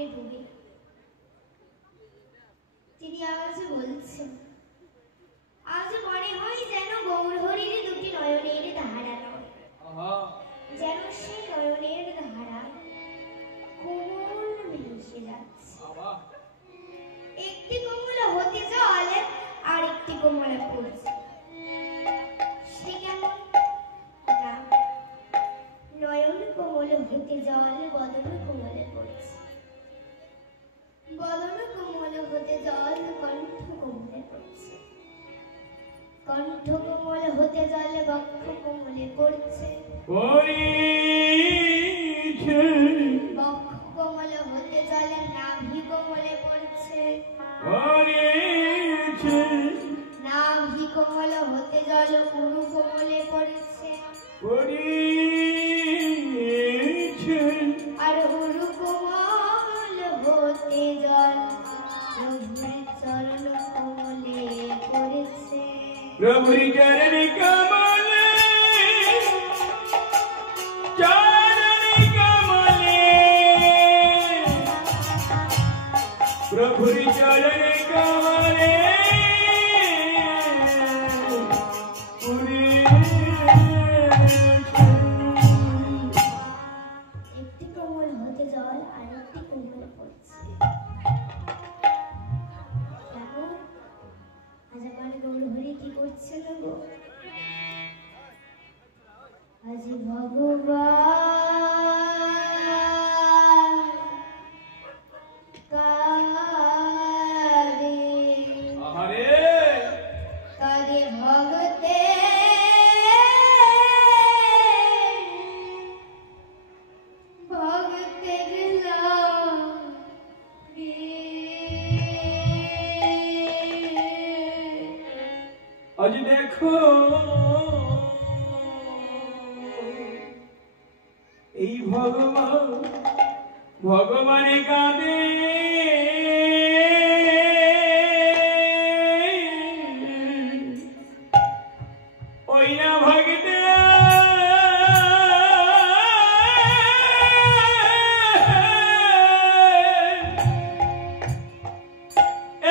আগুনে ডুবে। তিনি আজ বলছেন, আজ মনে হয় যেন গৌরহরির দুটি নয়নের ধারা নয়, যেন সেই নয়নের ধারা কোমল ভেসে যাচ্ছে। একটি কোমল হতে জল আর একটি কোমল পড়ছে। সে কেমন না, নয়ন কোমল হতে জল বদন কোমলে পড়ছে, বদন কোমল হতে জল কণ্ঠ কোমলে পড়ছে, কণ্ঠ কোমল হতে জল বক্ষ কোমলে পড়ছে, বক্ষ কোমল হতে জল নাভি কোমলে পড়ছে, নাভি কোমল হতে জল উরু কোমলে পড়ছে, আর উরু কোমল হতে জল প্রভুর চরণ কোমলে পড়ছে, প্রভুর চরণ কমলে, চরণ কমলে, প্রভুর চরণ কমলে একটি কোমল হতে জল আর একটি কোমলে পড়ছে। কেমন আজ আমার গৌরহরি কি করছে না গো? আজ ভগবান কারে ভগতে আজ দেখো এই ভগবান ভগবানে কাঁদে, ওই না ভাগতে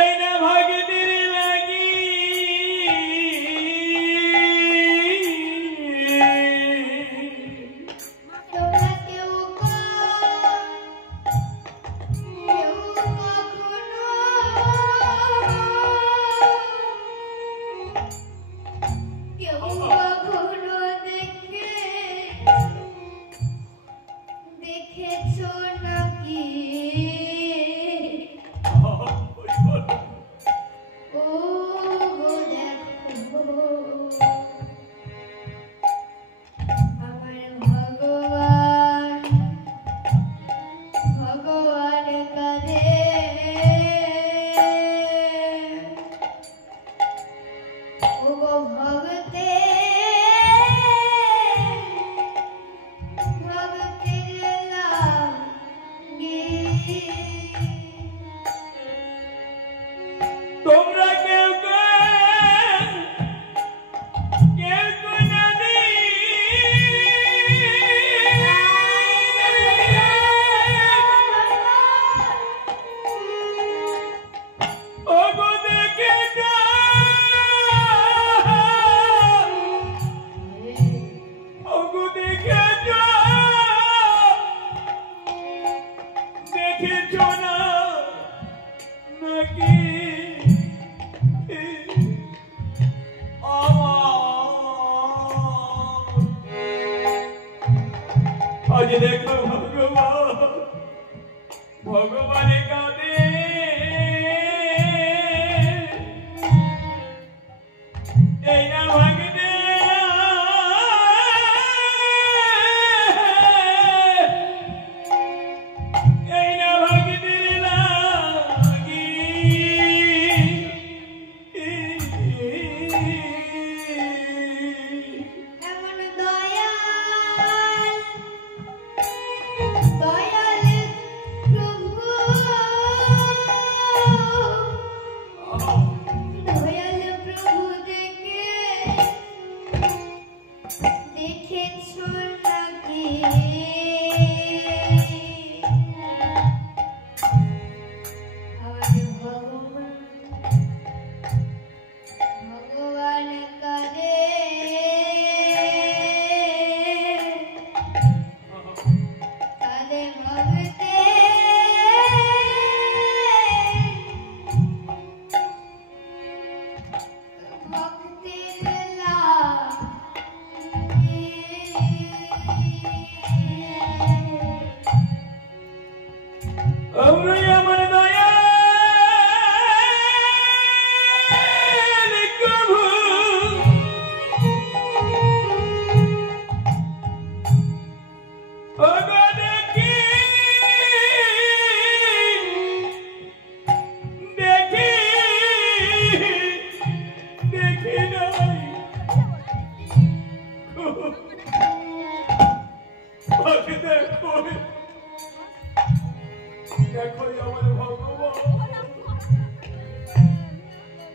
এই না ভাগদের লাগি তোমরা কেউ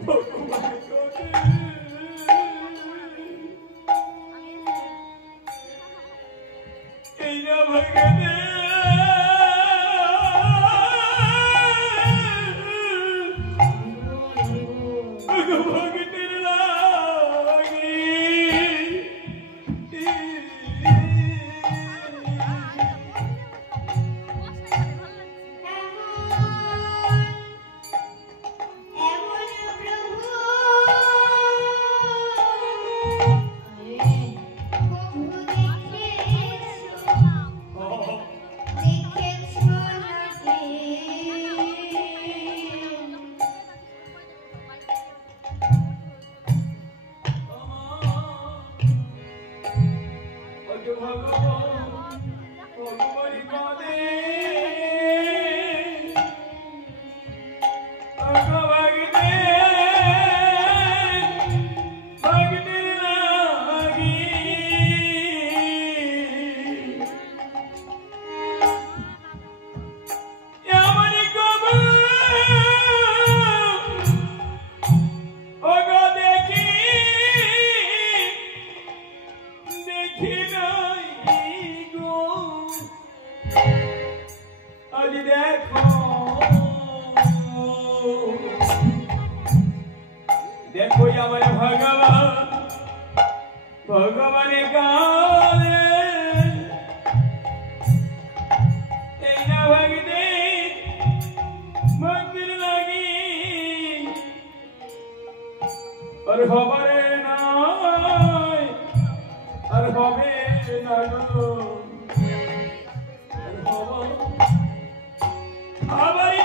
ভগবান কাঁদে এই না ভগতে देखो हमारे भगवान भगवान काले ना भगते मंदिर लगी और हमारे नाय और हमें ना दो हमारी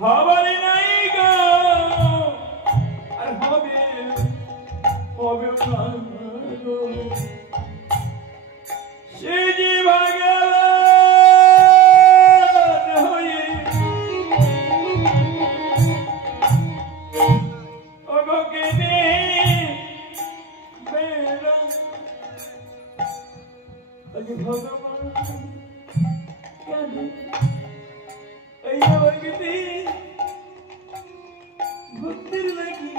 हमारे नहीं गो और हमें श्री भगवान होए ओगो के दे मेरा अज भगवान क्या दे ऐना भगती भक्तिर लगी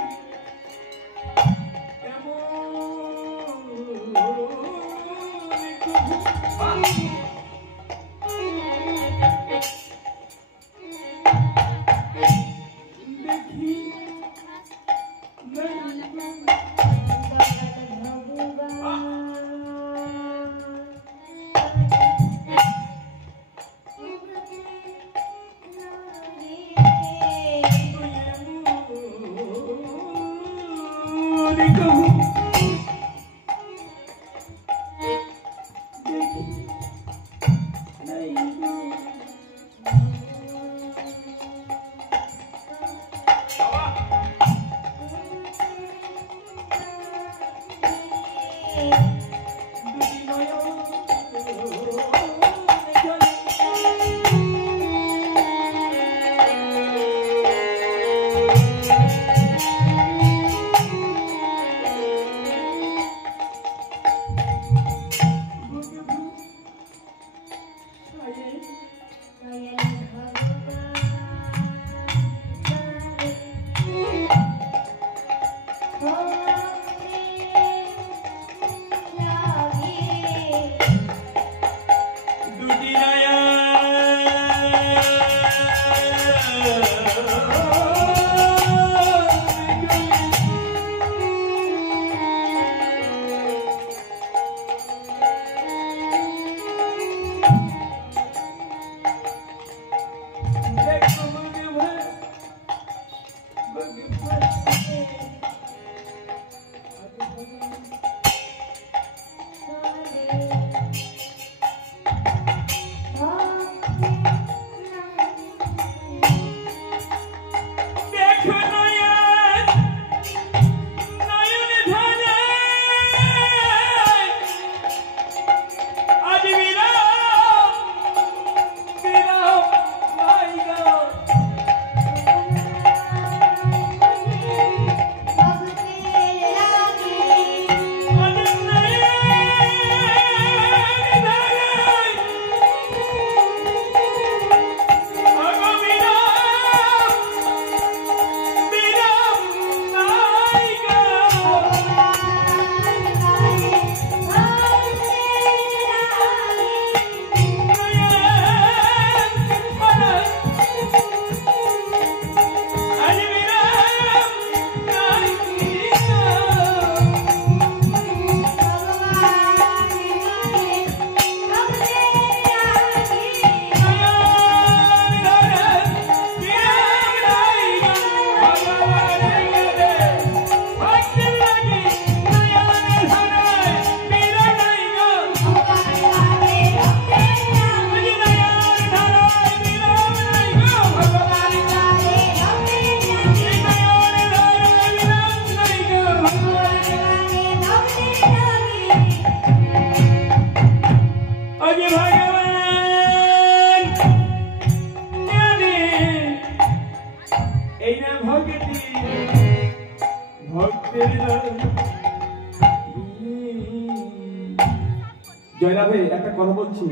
জয়রাভে একটা কথা বলছি,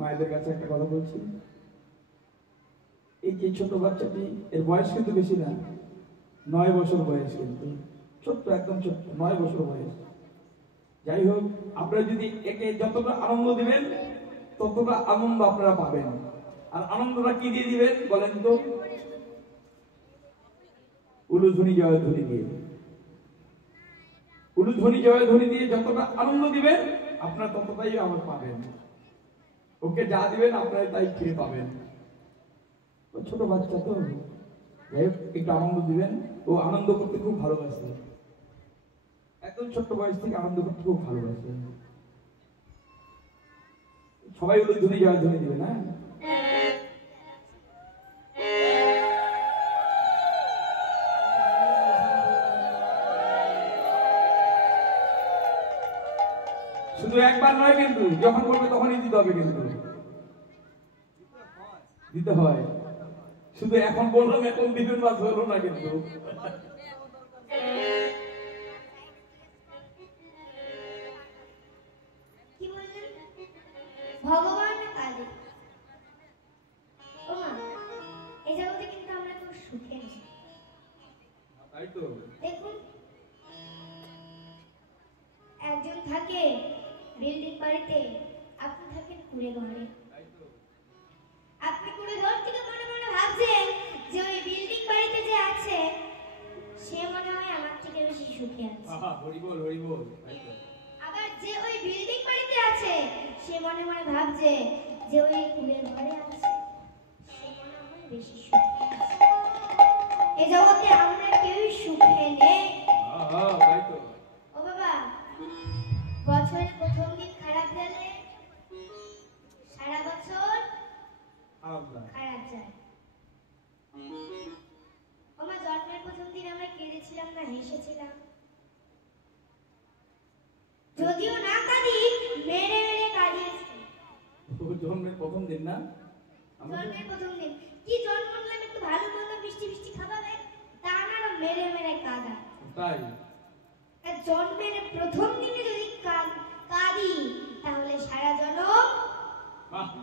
মায়েদের কাছে একটা কথা বলছি। এই যে ছোট বাচ্চাটি, এর বয়স কিন্তু বেশি না, 9 বছর বয়স, কিন্তু ছোট্ট, একদম ছোট্ট, 9 বছর বয়স। যাই হোক, আপনারা যদি একে যতটা আনন্দ দিবেন ততটা আনন্দ আপনারা পাবেন। আর আনন্দটা কি দিয়ে দিবেন বলেন তো? উলুধ্বনি জয়ধ্বনি দিয়ে। উলুধ্বনি জয়ধ্বনি দিয়ে যতটা আনন্দ দিবেন আপনারা ততটাই আবার পাবেন। ওকে যা দিবেন আপনারা তাই ফিরে পাবেন। ও ছোট বাচ্চা তো, যাই হোক একটু আনন্দ দিবেন। ও আনন্দ করতে খুব ভালোবাসে, একদম ছোট্ট বয়স থেকে আনন্দ করতে খুব ভালোবাসে। সবাই উলুধ্বনি জয়ধ্বনি দিবেন। হ্যাঁ, শুধু একবার নয় কিন্তু, যখন বলবে তখনই দিতে হবে, কিন্তু দিতে হয়। শুধু এখন বললাম এখন দিবেন বা হলো না কিন্তু। কি বললেন? ভগবান কালী। ওমা, এই জগতে কিন্তু আমরা খুব সুখে আছি। তাই তো। দেখুন, একজন থাকে বিল্ডিং বাড়িতে, আপনি থাকেন কুড়ে ঘরে। আপনি কুড়ে ঘর থেকে মনে মনে ভাবছেন যে ওই বিল্ডিং বাড়িতে যে আছে সে মনে হয় আমার থেকে বেশি সুখে আছে। হরি বল, হরি বল। আবার যে ওই বিল্ডিং বাড়িতে আছে সে মনে মনে ভাবছে যে ওই কুড়ে ঘরে আছে সে মনে হয় বেশি সুখে আছে। এই জগতে আমরা কেউই সুখে নেই। তাই তো। ও বাবা, বছরের প্রথম দিন খারাপ গেলে সারা বছর খারাপ যায়। আমার জন্মের প্রথম দিন আমরা কেঁদেছিলাম না হেসেছিলাম? যদিও না কাঁদি, মেরে মেরে কাঁদিয়েছি। জন্মের প্রথম দিন না? জন্মের প্রথম দিন কি জন্ম নিলাম, একটু ভালো মতো মিষ্টি মিষ্টি খাওয়াবে, তা না মেরে মেরে কাঁদা। তাই জন্মের প্রথম দিনে যদি কাঁদি তাহলে সারা জন্ম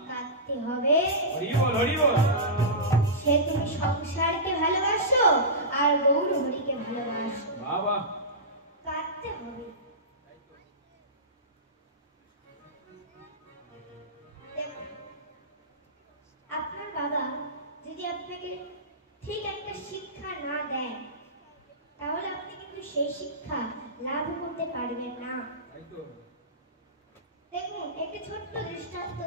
কাঁদতে হবে। হরি বল, হরি বল। সে তুমি সংসারকে ভালোবাসো আর গৌর হরিকে ভালোবাসো, বাবা কাঁদতে হবে। আপনার বাবা যদি আপনাকে ঠিক একটা শিক্ষা না দেয় তাহলে আপনি কিন্তু সেই শিক্ষা লাভ করতে পারবেন না। দেখুন, একটি ছোট্ট দৃষ্টান্ত।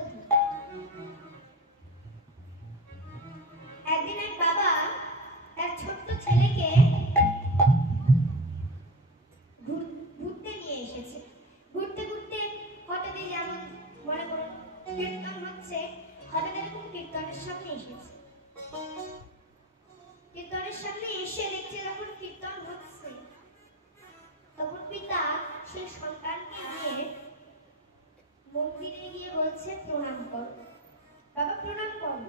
একদিন এক বাবা তার ছোট্ট ছেলেকে ঘুরতে নিয়ে এসেছে। ঘুরতে ঘুরতে হঠাৎ যেমন মনে করুন কীর্তন হচ্ছে, হঠাৎ এরকম কীর্তনের সামনে এসেছে। কীর্তনের সামনে এসে দেখছে নিচে যখন কীর্তন হচ্ছে তখন পিতা সেই সন্তানকে নিয়ে মন্দিরে গিয়ে বলছে প্রণাম করো বাবা, প্রণাম করো।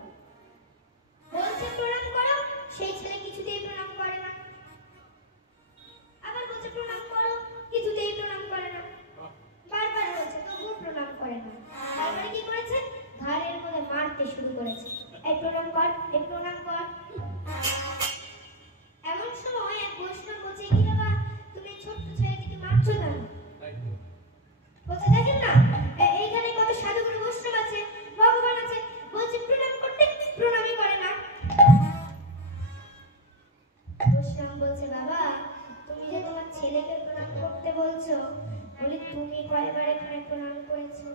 বলছে প্রণাম করো, সেই ছেলে কিছুতেই প্রণাম করে না। আবার বলছে প্রণাম করো, কিছুতেই প্রণাম করে না। বারবার বলছে তবুও প্রণাম করে না। তারপরে কি করেছে? ঘাড়ের মধ্যে মারতে শুরু করেছে, এই প্রণাম কর, এই প্রণাম কর। এমন সময় এক বৈষ্ণব বলছে, কি বাবা তুমি ছোট্ট ছেলেটিকে মারছো কেন? বলছে দেখেন না এইখানে কত সাধুগুরু বৈষ্ণব আছে, ভগবান আছে, বলছে প্রণাম করতে প্রণামই করে না। বৈষ্ণব বলছে বাবা তুমি যে তোমার ছেলেকে প্রণাম করতে বলছো, বলে তুমি কয়বার এখানে প্রণাম করেছো?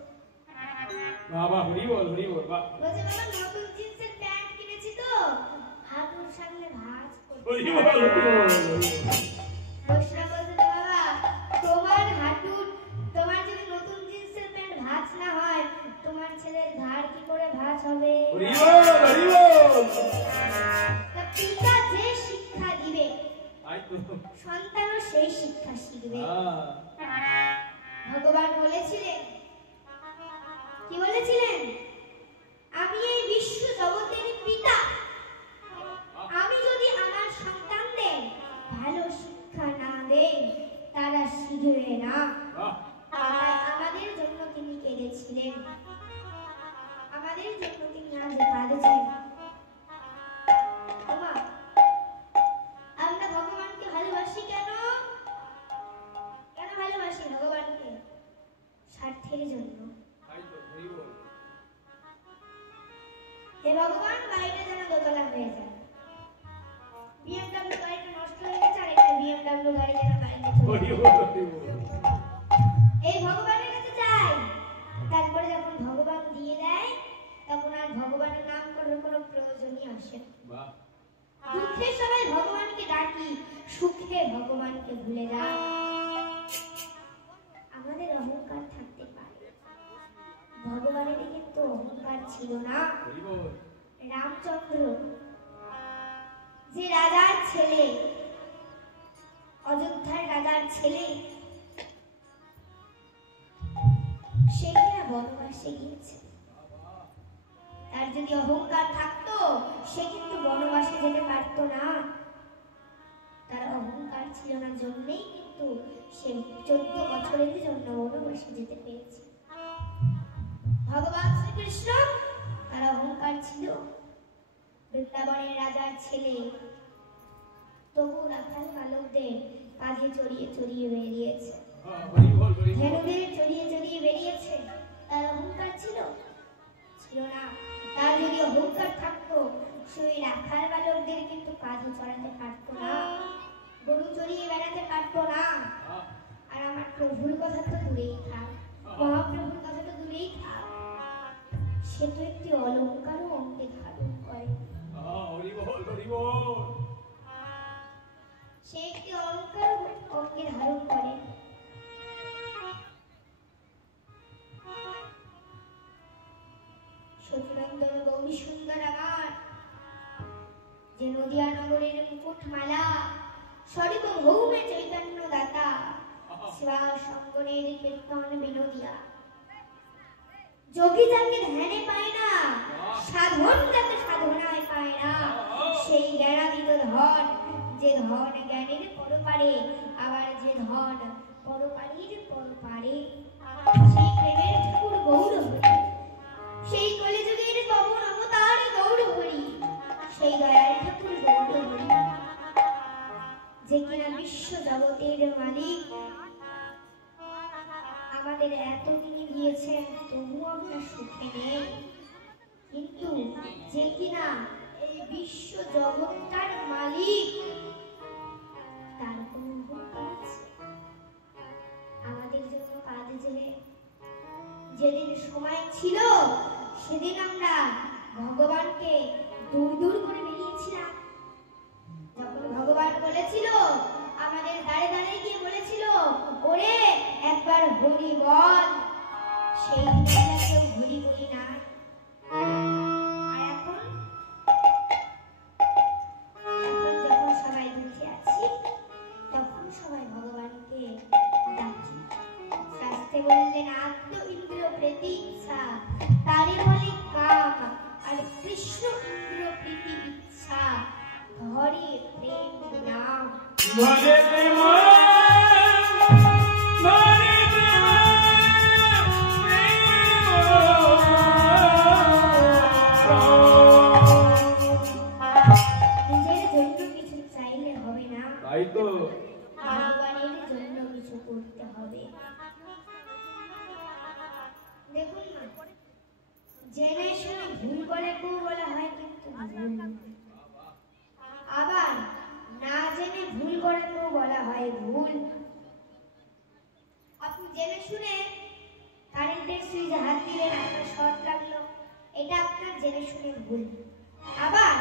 বাবা হরি বল হরি বল। বলছে বাবা নতুন জিন্সের প্যান্ট কিনেছি তো হাঁটুর সামনে ভাঁজ করতে। হরি বল হরি বল। বৈষ্ণব বলছে বাবা তোমার হাঁটুর, তোমার যদি নতুন জিন্সের প্যান্ট ভাঁজ না হয় তোমার ছেলের ঘাড় কি করে ভাঁজ হবে? হরি বল হরি বল। তা পিতা যে শিক্ষা দিবে সন্তানও সেই শিক্ষা শিখবে। ভগবান বলেছিলেন, কি বলেছিলেন? আমি এই বিশ্ব জগতের পিতা, আমি যদি আমার সন্তানদের ভালো শিক্ষা না দেই তারা শিখবে না। তাই আমাদের জন্য তিনি কেঁদেছিলেন, আমাদের জন্য তিনি আজ কাঁদেছেন। আমরা ভগবানকে ভালোবাসি কেন? কেন ভালোবাসি ভগবানকে? স্বার্থের জন্য। হে ভগবান বাড়িটা যেন দোতলা হয়ে যায়, বিএমডব্লিউ গাড়িটা নষ্ট হয়ে গেছে, আর একটা বিএমডব্লিউ গাড়ি যেন বাড়িতে চলে যায়। এই ভগবানের কাছে চাই। তারপরে যখন ভগবান দিয়ে দেয় তখন আর ভগবানের নাম করার কোনো প্রয়োজনই আসে না। দুঃখে সবাই ভগবানকে ডাকি, সুখে ভগবানকে ভুলে যাই। আমাদের অহংকার থাকতে পারে, ভগবানের কিন্তু অহংকার ছিল না। রামচন্দ্র যে রাজার ছেলে, অযোধ্যার রাজার ছেলে, সে কিনা বনবাসে গিয়েছে। তার যদি অহংকার থাকতো সে কিন্তু বনবাসে যেতে পারত না। তার অহংকার ছিল না জন্যই কিন্তু সে 14 বছরের জন্য বনবাসে যেতে পেরেছে। ভগবান শ্রীকৃষ্ণ তার অহংকার ছিল, বৃন্দাবনের রাজার ছেলে, তবু রাখাল বালকদের কাঁধে চড়িয়ে চড়িয়ে বেরিয়েছে, ধেনুদের চড়িয়ে চড়িয়ে বেরিয়েছে। তার অহংকার ছিল? ছিল না। তার যদি অহংকার থাকতো সেই রাখাল বালকদের কিন্তু কাঁধে চড়াতে পারতো না, গরু চড়িয়ে বেড়াতে পারতো না। আর আমার প্রভুর কথা তো দূরেই থাক, মহাপ্রভুর কথা তো দূরেই থাক, সে তো একটি অলঙ্কারও অঙ্গে ধারণ করে। সে একটি অলঙ্কার অঙ্গে ধারণ করে। সচিনন্দন গৌরী সুন্দর আমার, যে নদিয়া নগরের মুকুটমালা, স্বরূপ ভৌমে চৈতন্য দাতা, শিবা শঙ্করের কীর্তন বিনোদিয়া। যোগী যাকে ধ্যানে পায় না, সাধন যাকে সাধনায় পায় না, সেই জ্ঞানাতীত ধন, যে ধন জ্ঞানের পরপারে, আবার যে ধন পরপারের পরপারে, সেই প্রেমের ঠাকুর গৌর হরি, সেই কলিযুগের পবন অবতার গৌর হরি, সেই দয়ার ঠাকুর গৌর হরি, যে কিনা বিশ্ব জগতের মালিক। আমাদের এত তিনি দিয়েছেন তবু আমরা সুখে নেই, কিন্তু যে কিনা এই বিশ্ব জগৎটার মালিক তার কোন অহংকার আছে? আমাদের জন্য কাঁদছে। যেদিন সময় ছিল সেদিন আমরা ভগবানকে দূর দূর করে বেরিয়েছিলাম। যখন ভগবান বলেছিল, আমাদের দাঁড়ে দাঁড়িয়ে গিয়ে বলেছিল, ওরে একবার হরি বল, সেই দিন আমরা কেউ হরি বলি না। আর এখন যখন সবাই দুঃখে আছে, নিজের জন্য কিছু চাইলে হবে না, তাই তো ভগবানের জন্য কিছু করতে হবে। দেখুন না, জেনে শুনে ভুল করে কেউ বলা হয় কিন্তু ভুল, আবার না জেনে ভুল করে কেউ বলা হয় ভুল। আপনি জেনে শুনে কারেন্টের সুইচে হাত দিলেন, আপনার শর্ট লাগলো, এটা আপনার জেনে শুনে ভুল। আবার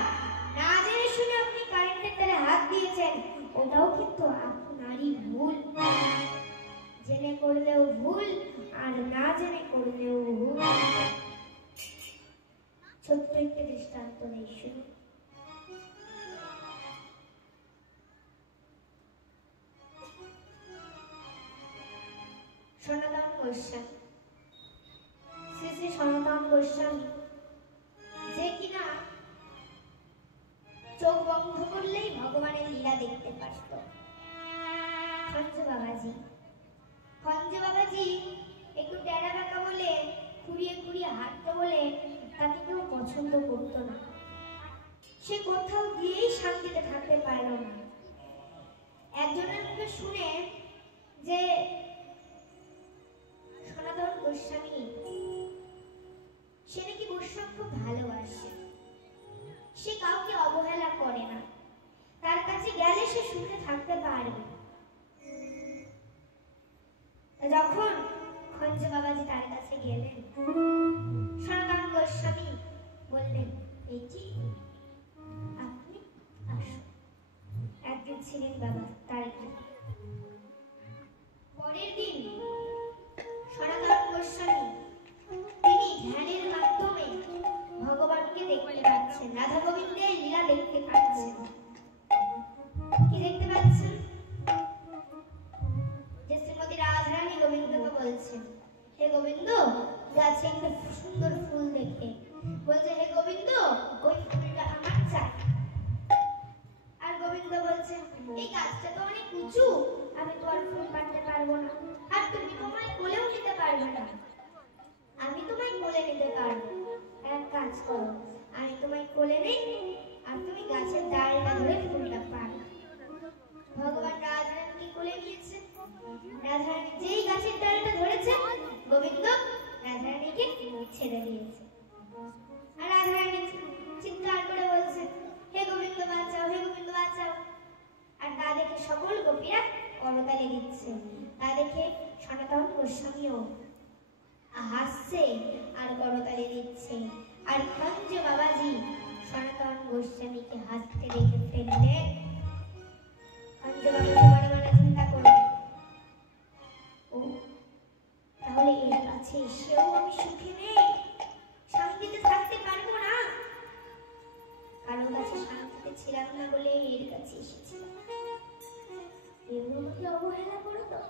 না জেনে শুনে আপনি কারেন্টের তারে হাত দিয়েছেন, ওটাও কিন্তু আপনারই ভুল। জেনে করলেও ভুল আর না জেনে করলেও ভুল। ছোট্ট একটা দৃষ্টান্ত নেই, শুনুন। সনাতন গোস্বামী, শ্রী শ্রী সনাতন গোস্বামী, যে কিনা চোখ বন্ধ করলেই ভগবানের লীলা দেখতে পারত। খঞ্জ বাবাজি একটু ডেরা বেঁকা বলে, খুঁড়িয়ে খুঁড়িয়ে হাঁটতে বলে তাকে কেউ পছন্দ করতো না। সে কোথাও গিয়েই শান্তিতে থাকতে পারল না। একজনের মুখে শুনে যে সনাতন গোস্বামী, সে নাকি বৈষ্ণব খুব ভালোবাসে, সে কাউকে অবহেলা করে না, তার কাছে গেলে সে সুখে থাকতে পারবে। যখন খঞ্জ বাবাজি তার কাছে গেলেন, সনাতন গোস্বামী বললেন, এই কি আপনি আসুন। একদিন ছিলেন বাবা তার এখানে। পরের দিন সনাতন গোস্বামী তিনি ধ্যানের মাধ্যমে ভগবানকে দেখতে পাচ্ছেন, রাধা গোবিন্দের লীলা দেখতে পাচ্ছেন। কি দেখতে পাচ্ছেন? যে শ্রীমতী রাধারানী গোবিন্দকে বলছেন, হে গোবিন্দ, গাছে একটা সুন্দর ফুল দেখে বলছে, হে গোবিন্দ, ওই ফুলটা আমার চাই। আর গোবিন্দ বলছে, এই গাছটা তো অনেক উঁচু, আমি তো আর ফুল পাড়তে পারবো না, আর তুমি তোমায় কোলেও নিতে পারবে না। আমি তোমায় কোলে নিতে পারবো, এক কাজ করো, আমি তোমায় কোলে নেই আর তুমি গাছের ডালটা ধরে ফুলটা পাড়ো। ভগবান রাধারানীকে কোলে নিয়েছে। রাধারানী যেই গাছের ডালটা ধরেছে, গোবিন্দ রাধারানীকে ছেড়ে দিয়েছে। আর রাধারানী চিৎকার করে বলছে, হে গোবিন্দ বাঁচাও, হে গোবিন্দ বাঁচাও। আর তা দেখে সকল গোপীরা করতালি দিচ্ছে। তা দেখে সনাতন গোস্বামীও হাসছে আর করতালি দিচ্ছে। আর খঞ্জ বাবাজি সনাতন গোস্বামীকে হাসতে দেখে ফেললেন। খঞ্জ বাবাজি মনে মনে চিন্তা করলেন, ও তাহলে এর কাছে এসেও আমি সুখে নেই, শান্তিতে থাকতে পারবো না। কারো কাছে শান্তিতে ছিলাম না বলে এর কাছে এসেছিলাম। এগুলোকে অবহেলা করো তো।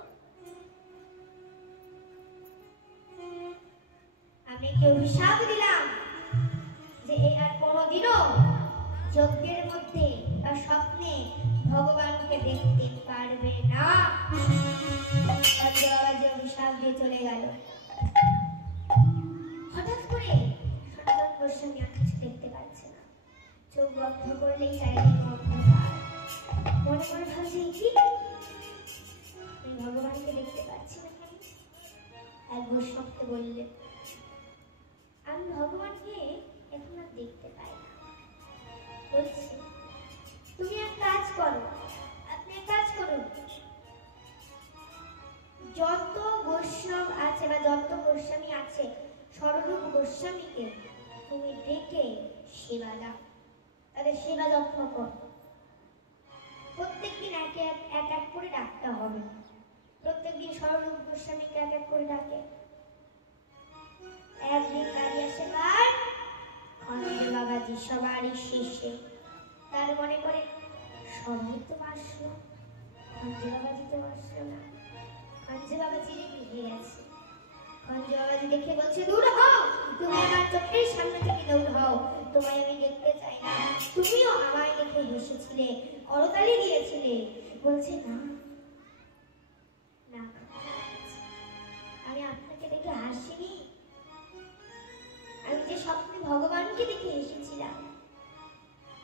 আমি কি অভিশাপ দিলাম যে আর কোনোদিনও যজ্ঞের মধ্যে বা স্বপ্নে ভগবানকে দেখতে পারবে না। বাবাজি অভিশাপ দিয়ে চলে গেল। হঠাৎ করে সনাতন গোস্বামী আর কিছু দেখতে পাচ্ছে না, চোখ বন্ধ করলেই চারিদিকে অন্ধকার। মনে মনে ভাবছে, কি আমি ভগবানকে দেখতে পাচ্ছি না কেন? এক গোস্বামীকে বললেন, আমি ভগবানকে এখন আর দেখতে পাই না। বলছে, তুমি এক কাজ করো, আপনি এক কাজ করুন, যত বৈষ্ণব আছে বা যত গোস্বামী আছে, সর্বরূপ গোস্বামীকে তুমি ডেকে সেবা দাও, তাদের সেবা যত্ন করো। প্রত্যেকদিন এক এক করে ডাকতে হবে। প্রত্যেকদিন সর্বরূপ গোস্বামীকে এক এক করে ডাকে। একদিন দাঁড়িয়ে আসে কার? খঞ্জ বাবাজি সবারই শেষে। তার মনে করে, সবাই তো আসলো, খঞ্জ বাবাজি তো আসলো না। খঞ্জ বাবাজি রেগে গেছে। খঞ্জ বাবাজি দেখে বলছে, দূর হও, তুমি আমার চোখের সামনে থেকে দূর হও, তোমায় আমি দেখতে চাই না। তুমিও আমায় দেখে হেসেছিলে, করতালি দিয়েছিলে, বলছে না না, আমি আপনাকে দেখে হাসিনি, আমি যে স্বপ্নে ভগবানকে দেখে এসেছিলাম,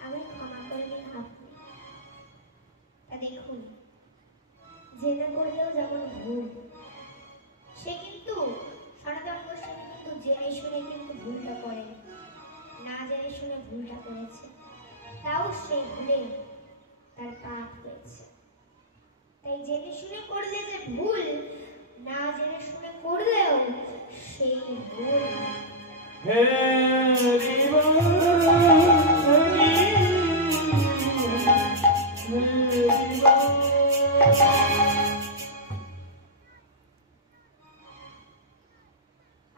আমি ক্ষমা করবেন আপনি। তা দেখুন, জেনে করলেও যেমন ভুল, সে কিন্তু সনাতন গোস্বামী কিন্তু জেনে শুনে কিন্তু ভুলটা করে, না জেনে শুনে ভুলটা করেছে, তাও সে ভুলে তার পাপ হয়েছে। তাই জেনে শুনে করলে যে ভুল, না জেনে শুনে করলেও সেই ভুল।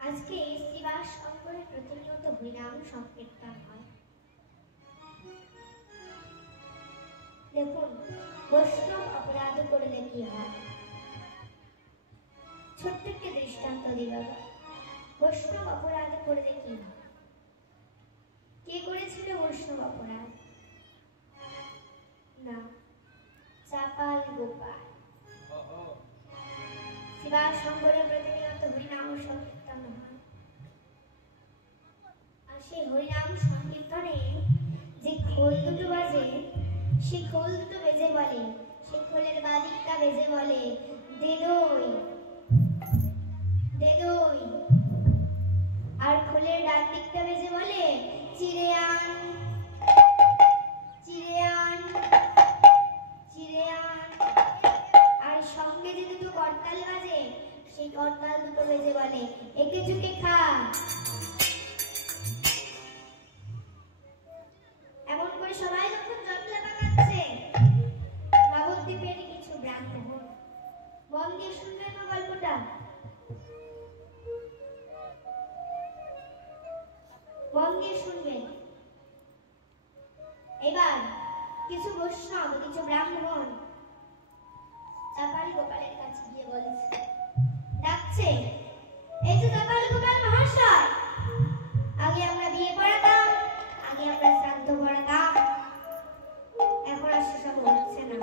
আজকে শ্রীবাস শঙ্করের প্রতিনিয়ত হরিনাম সংকীর্তন হয়। দেখুন, বৈষ্ণব অপরাধ করলে কি হয়। ছোট্ট একটি দৃষ্টান্ত দিই বাবা, বৈষ্ণব অপরাধ করলে কি হয়। কে করেছিল বৈষ্ণব অপরাধ? না, চাপাল গোপাল। শ্রীবাস শঙ্করের প্রতিনিয়ত হরিনাম সংকীর্তন হয়, আর সেই হরিনাম সংকীর্তনে যে খোল দুটো বাজে, সেই খোল দুটো বেজে বলে, সেই খোলের বাদিকটা বেজে বলে দে দই দে দই, আর খোলের ডান দিকটা বেজে বলে চিড়ে আন চিড়ে আন চিড়ে আন, আর সঙ্গে যে দুটো করতাল বাজে, সেই করতাল দুটো বেজে বলে একে ঝুঁকে খা। এমন করে সবাই যখন জটলা বাগাচ্ছে, নবদ্বীপের কিছু ব্রাহ্মণ, মন দিয়ে শুনবেন না গল্পটা, মন দিয়ে শুনবেন। এবার কিছু বৈষ্ণব, কিছু ব্রাহ্মণ চাপাল গোপালের কাছে গিয়ে বলেছে, ডাকছে, এই যে চাপাল গোপাল মহাশয়, আগে আমরা বিয়ে করাতাম, আগে আমরা শ্রাদ্ধ করাতাম, এখন আর সেসব হচ্ছে না,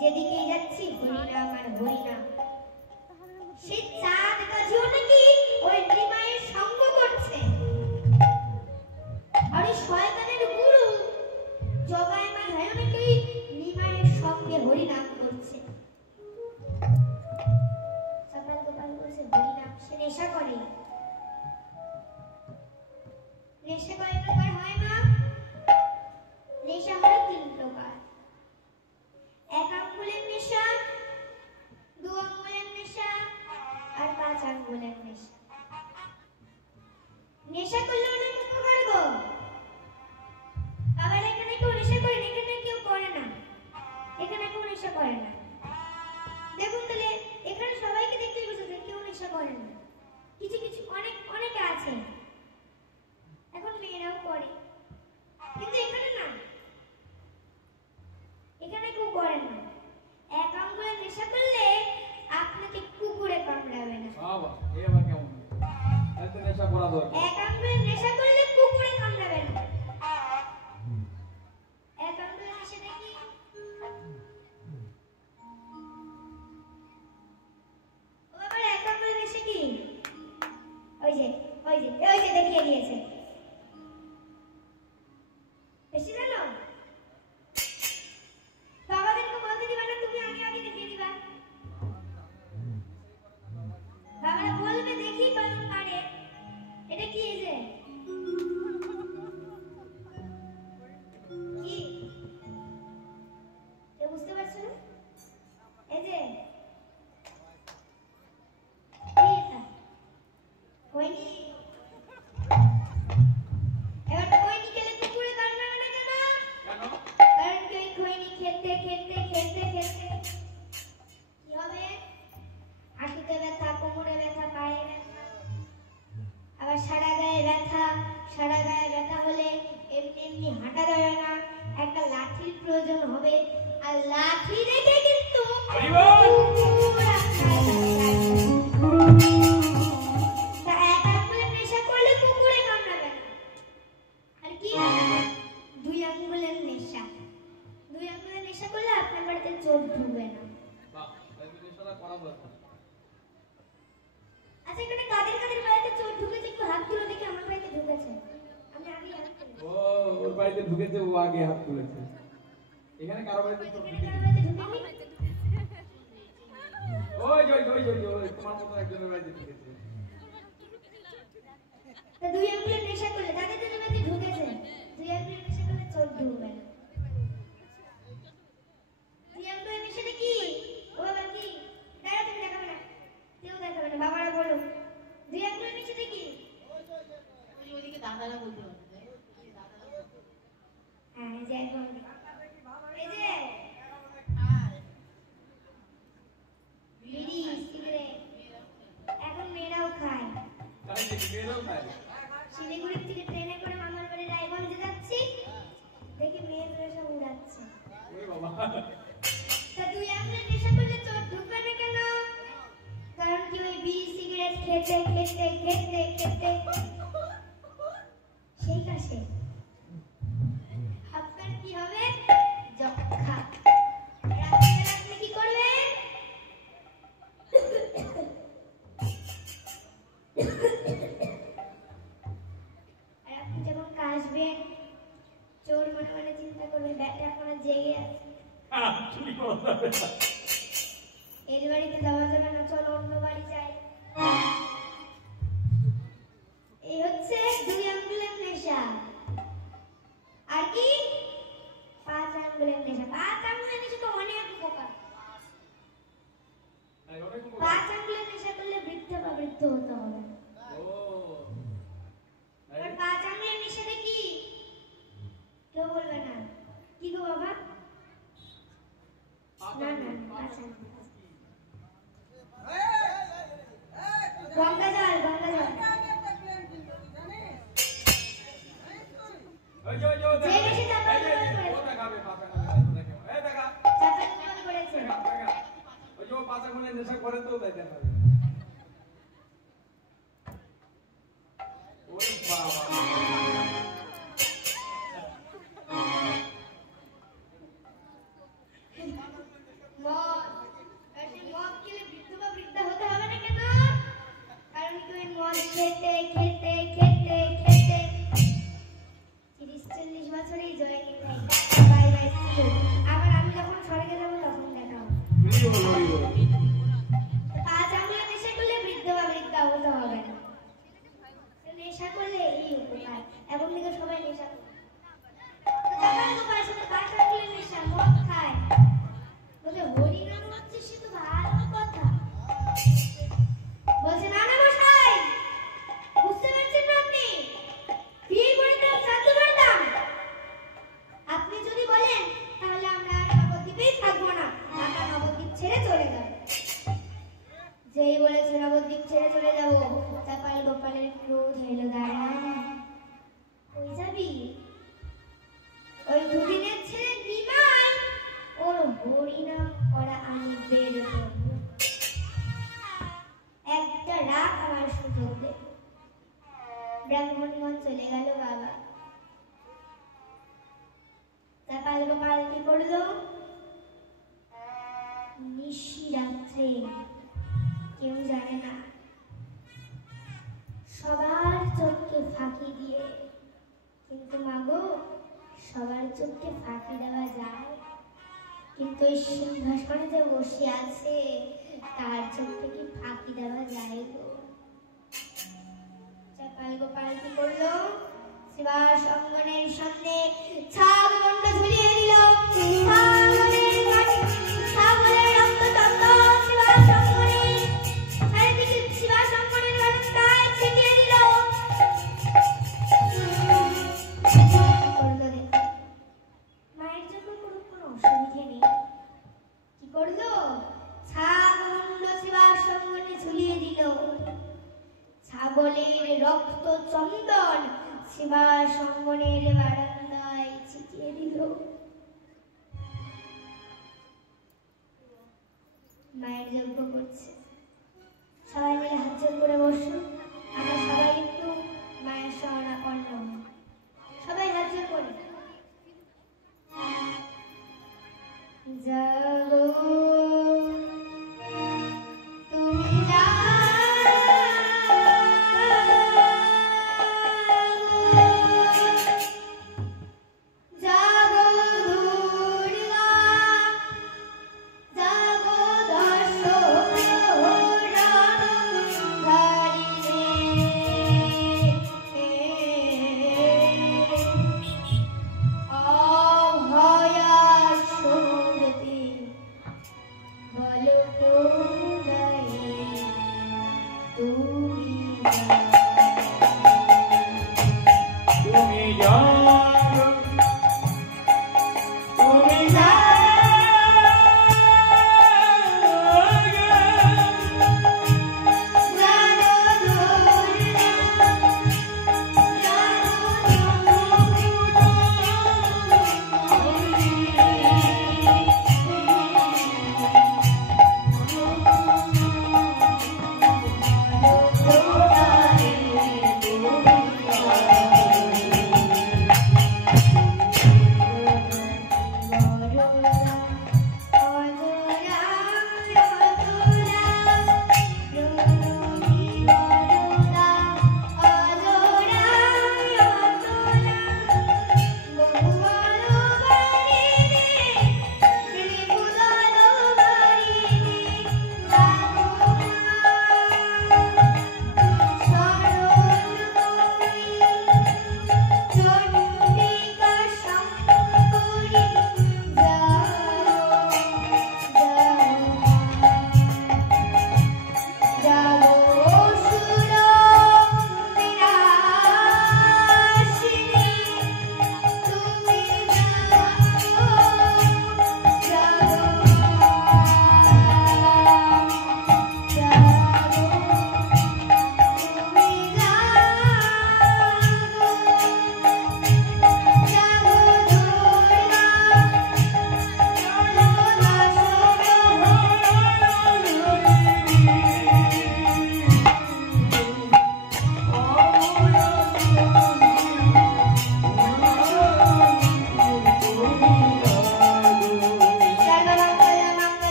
যেদিকেই যাচ্ছি হরিনাম আর হরিনাম। সে চাঁদ গাছেও নাকি ওই নিমায়ের সঙ্গ করছে, আর এই শয়তানের গুরু জগায়মান হয়েও নাকি নিমায়ের সঙ্গে হরিনাম করছে। চাপাল গোপাল বলছে হরিনাম সে নেশা করে। নেশা কয় প্রকার হয় মা? নেশা হয় 3 প্রকার। 1 আঙ্গুলের নেশা, 2 আঙ্গুলের নেশা, আর 5 আঙ্গুলের নেশা। নেশা করলে অনেক উপকার গো। বাবার এখানে কেউ নেশা করে না, এখানে কেউ করে না, এখানে কেউ নেশা করে না। দেখুন তাহলে এখানে সবাইকে দেখতেই বুঝা যায় কেউ নেশা করে না। কিছু কিছু অনেকে আছে, এখন মেয়েরাও করে, কিন্তু এখানে না, এখানে কেউ করে না। 1 আঙ্গুলের নেশা করলে আপনাকে কুকুরে কামড়াবে না। বাবা, এই আবার কেমন? এত নেশা করা দরকার। 1 আঙ্গুলের নেশা করলে কুকুরে কামড়াবে না। 1 আঙ্গুলের নেশা দেখি, ও বাবা 1 আঙ্গুলের নেশা কি? ওই যে দেখিয়ে দিয়েছে। বেশি জানো? বাবাদেরকে বলতে দিবা না, তুমি আগে আগে দেখিয়ে দিবা। বাবারা বলবে দেখি কখন পারে। এটা কি এই যে? কি? কেউ বুঝতে পারছো না? এই যে কি এটা? হয়নি। এবার খৈনি খেলে কুকুরে কামড়াবে না কেন? কারণ কি ওই খৈনি খেতে খেতে খেতে খেতে কি হবে? হাঁটুতে ব্যথা, কোমরে ব্যথা, পায়ে ব্যথা, আবার সারা গায়ে ব্যথা। সারা গায়ে ব্যথা হলে এমনি এমনি হাঁটা যাবে না, একটা লাঠির প্রয়োজন হবে, আর লাঠি রেখে কিন্তু কুকুর আপনার কাছে আসবে। তা 1 আঙ্গুলের নেশা করলে কুকুরে কামড়াবে না। আর কি? 2 আঙ্গুলের নেশা। 2 আঙ্গুলের নেশা করলে আপনার বাড়িতে চোখ ঢুকবে না। বাহ, তাহলে নেশাটা করা দরকার। আচ্ছা, এখানে কাদের কাদের বাড়িতে চোখ ঢুকেছে একটু হাত তুলে দেখি। আমার বাড়িতে ঢুকেছে, আমি আগে হাত তুলেছি। ও, ওর বাড়িতে ঢুকেছে, ও আগে হাত তুলেছে। এখানে কারো বাড়িতে চোখ এখানে ঢুকেছে? কারো বাড়িতে ঢুকেনি? ওই, তোমার মতো একজনের বাড়িতে ঢুকেছে। তা 2 আঙ্গুলের নেশা করলে তাদের যাদের বাড়িতে ঢুকেছে, 2 আঙ্গুলের নেশা করলে চোখ ঢুকবে না। 2 আঙ্গুলের নেশাটা কি? ও বাবা কি? দাঁড়া, তুমি দেখাবে না, কেউ দেখাবে না, বাবারা বলো 2 আঙ্গুলের নেশাটা কি? ওইদিকে দাদারা বলতে পারবে। হ্যাঁ, এই যে একদম এই যে বিড়ি, সিগারেট এখন মেয়েরাও খায়। তাই দেখি মেয়েরাও খায়। শিলিগুড়ি থেকে ট্রেনে করে মামার বাড়ি রায়গঞ্জে যাচ্ছি, দেখি মেয়েরা সব উড়াচ্ছে। ওরে বাবা, তা 2 আঙ্গুলের নেশা করলে চোখ ঢুকবে না কেন? কারণ কি ওই বিড়ি সিগারেট খেতে খেতে খেতে খেতে সেই কাশে আপনার কি হবে? যক্ষা। রাত্রিবেলা আপনি কি করবেন? আর আপনি যখন কাশবেন, চোর মনে মনে চিন্তা করবে ব্যাটা এখনো জেগে আছে, চুরি করা যাবে না। এর বাড়িতে যাওয়া যাবে না, চলো অন্য বাড়ি যাই। এই হচ্ছে 2 আঙ্গুলের নেশা। আর কি? 5 আঙ্গুলের নেশা। 5 আঙ্গুলের নেশা তো অনেক উপকার। তাই অনেক উপকার। 5 আঙ্গুলের নেশা করলে বৃদ্ধ বা বৃদ্ধ হতে হবে। ও, আর 5 আঙ্গুলের নেশাটা কি? কেউ বলবে না। কি গো বাবা? না না, 5 আঙ্গুল। গঙ্গা জল, গঙ্গা জল। ওই যে যে বেশি চাপা এই যে, করে ও দেখাবে, পাতা খাবে, এই দেখা। চাপা করেছে। ওই যে ও পাতা গুনে নেশা করে তো তাই দেখাবে। ওরে বাবা, মদ। আর সেই মদ খেলে বৃদ্ধ বা বৃদ্ধা হতে হবে না কেন? কারণ কি ওই মদ খেতে খেতে খেতে খেতে 30-40 বছরেই জয় খেতে বাই বাই ছিল। আবার আমি যখন স্বর্গে যাবো তখন দেখা হবে। Video video. 5 আঙ্গুলের নেশা করলে বৃদ্ধ বা বৃদ্ধা হতে হবে না। তো নেশা করলে এই উপকার। এখন থেকে সবাই নেশা করে। তো যারা গোপাল সাথে 5 আঙ্গুলের নেশা, মদ খায়, বলে হরিনাম হচ্ছে, সে তো ভালো কথা। বলছে না না মশাই, বুঝতে পারছেন না আপনি? বিয়ে করতাম, শান্ত করতাম। আপনি যদি বলেন তাহলে আমরা আর নবদ্বীপেই থাকবো না, আমরা নবদ্বীপ ছেড়ে চলে যাব। যেই বলেছে নবদ্বীপ ছেড়ে চলে যাব, চাপাল গোপালের ক্রোধ হইল। দাঁড়া, কই যাবি? ওই দুদিনের ছেলে বিমাই ওর হরিনাম করা আমি বের করব। একটা রাত আমার সুযোগ দে। ব্রাহ্মণগণ চলে গেল বাবা। চাপাল গোপাল কি করলো? নিশি রাত্রে, কেউ জানে না, সবার চোখকে ফাঁকি দিয়ে, কিন্তু মাগো সবার চোখকে ফাঁকি দেওয়া যায়, কিন্তু ওই সিংহাসনে যে বসে আছে তার চোখকে কি ফাঁকি দেওয়া যায় গো? চাপাল গোপাল কি করলো? শিবার সঙ্গনের সামনে ছাগলটা ঝুলিয়ে দিল। ছাগলের গায়ে ছাগলের রক্ত চন্দন শিবার সঙ্গনে চারিদিকে শিবার সঙ্গনের বারান্দায় ছিটিয়ে দিল। করলো দেখো, মায়ের জন্য কোনো অসুবিধে নেই। কি করলো? ছাগল শিবার সঙ্গনে ঝুলিয়ে দিল। ছাগলের রক্ত চন্দন শিবার সঙ্গনের বারান্দায় ছিটিয়ে দিল। মায়ের যজ্ঞ করছে, সবাই মিলে হাত জোড় করে বসো। আমরা সবাই একটু মায়ের শরণাপন্ন হই। সবাই হাত জোড় করে। জাগো তুমি জানো তুমি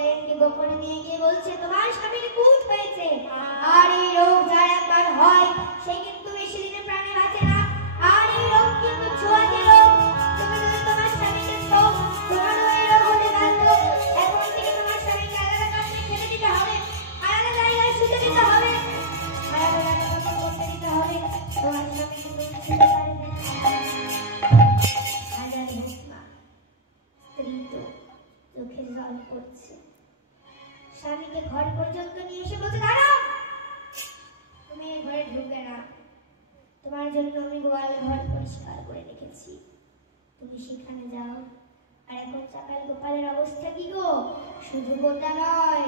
মিস্টারকে গোপনে নিয়ে গিয়ে বলছে তোমার স্বামীর কুৎ হয়েছে আর এই রোগ যার একবার হয় সে কিন্তু বেশি দিনে প্রাণে বাঁচে না আর এই রোগ কিন্তু ছোঁয়াচে রোগ তুমি যদি তোমার স্বামীকে ছো তোমারও এই রোগ হতে বাধ্য এখন থেকে তোমার স্বামীকে আলাদা কাছে খেতে দিতে হবে আলাদা জায়গায় শুতে দিতে হবে আলাদা জায়গায় কথা বলতে দিতে হবে তোমার স্বামীকে তুমি শুতে পারবে না হাজার হোক মা স্ত্রী তো চোখের জল পড়ছে স্বামীকে ঘর পর্যন্ত নিয়ে এসে বলছে দাঁড়াও তুমি এই ঘরে ঢুকবে না তোমার জন্য আমি গোয়াল ঘর পরিষ্কার করে রেখেছি তুমি সেখানে যাও আর এখন চাকাল গোপালের অবস্থা কি গো শুধু গোটা নয়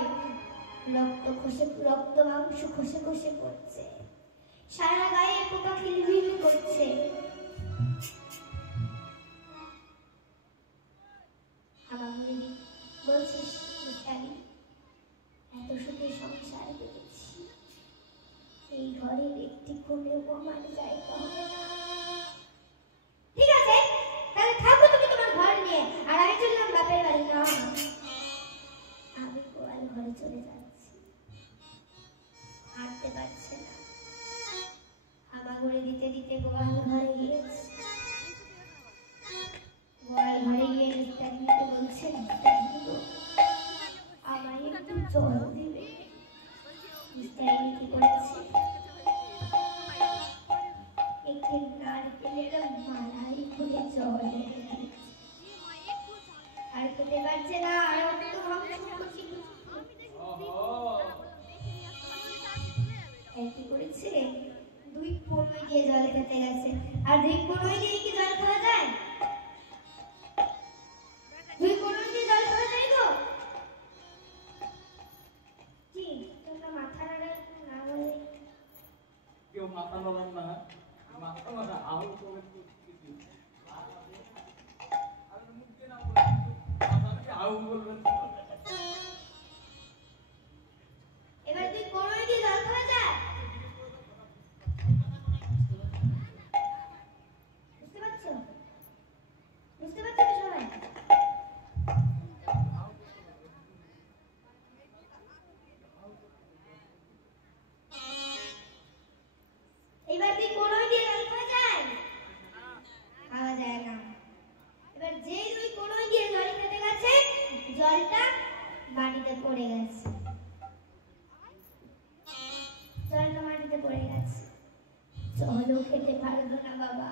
রক্ত মাংস খসে খসে পড়ছে সারা গায়ে পোকা খিলবিল করছে আমাকে বলছিস মিতালি এত সুখে সংসার পেয়েছি এই ঘরের একটি কোণেও আমার জায়গা হবে না ঠিক আছে তাহলে থাকো তুমি তোমার ঘর নিয়ে আর আমি চললাম বাপের বাড়ি না আমি গোয়াল ঘরে চলে যাচ্ছি হাঁটতে পারছে না হামাগুড়ি দিতে দিতে গোয়াল ঘরে গিয়েছে গোয়াল ঘরে গিয়ে মিস্টারিকে বলছে আমায় একটু জল দিবে মিস্টারি কি করেছে একটি নারকেলের মালাই করে জল এনে দিয়েছে আর খেতে পারছে না আর একটু কি করেছে দুই কোনোই দিয়ে জল খেতে গেছে আর দুই কোনোই দিয়ে কি জল খাওয়া যায় দুই কোনোই দিয়ে জল খাওয়া যায় গো কি তোমরা মাথা নাড়া না বলে কেউ মাথা নাড়ান না মাথা নাড়া আরো করে আর মুখে না বলে মাথাকে আউ বলবেন এবার তুই কোনোই দিয়ে জল খাওয়া যায় বুঝতে পারছো তো সবাই এবার তুই কোনোই দিয়ে জল খাওয়া যায় খাওয়া যায় না এবার যে তুই কোনোই দিয়ে জল খেতে গেছে জলটা মাটিতে পড়ে গেছে জলটা মাটিতে পড়ে গেছে জলও খেতে পারবো না বাবা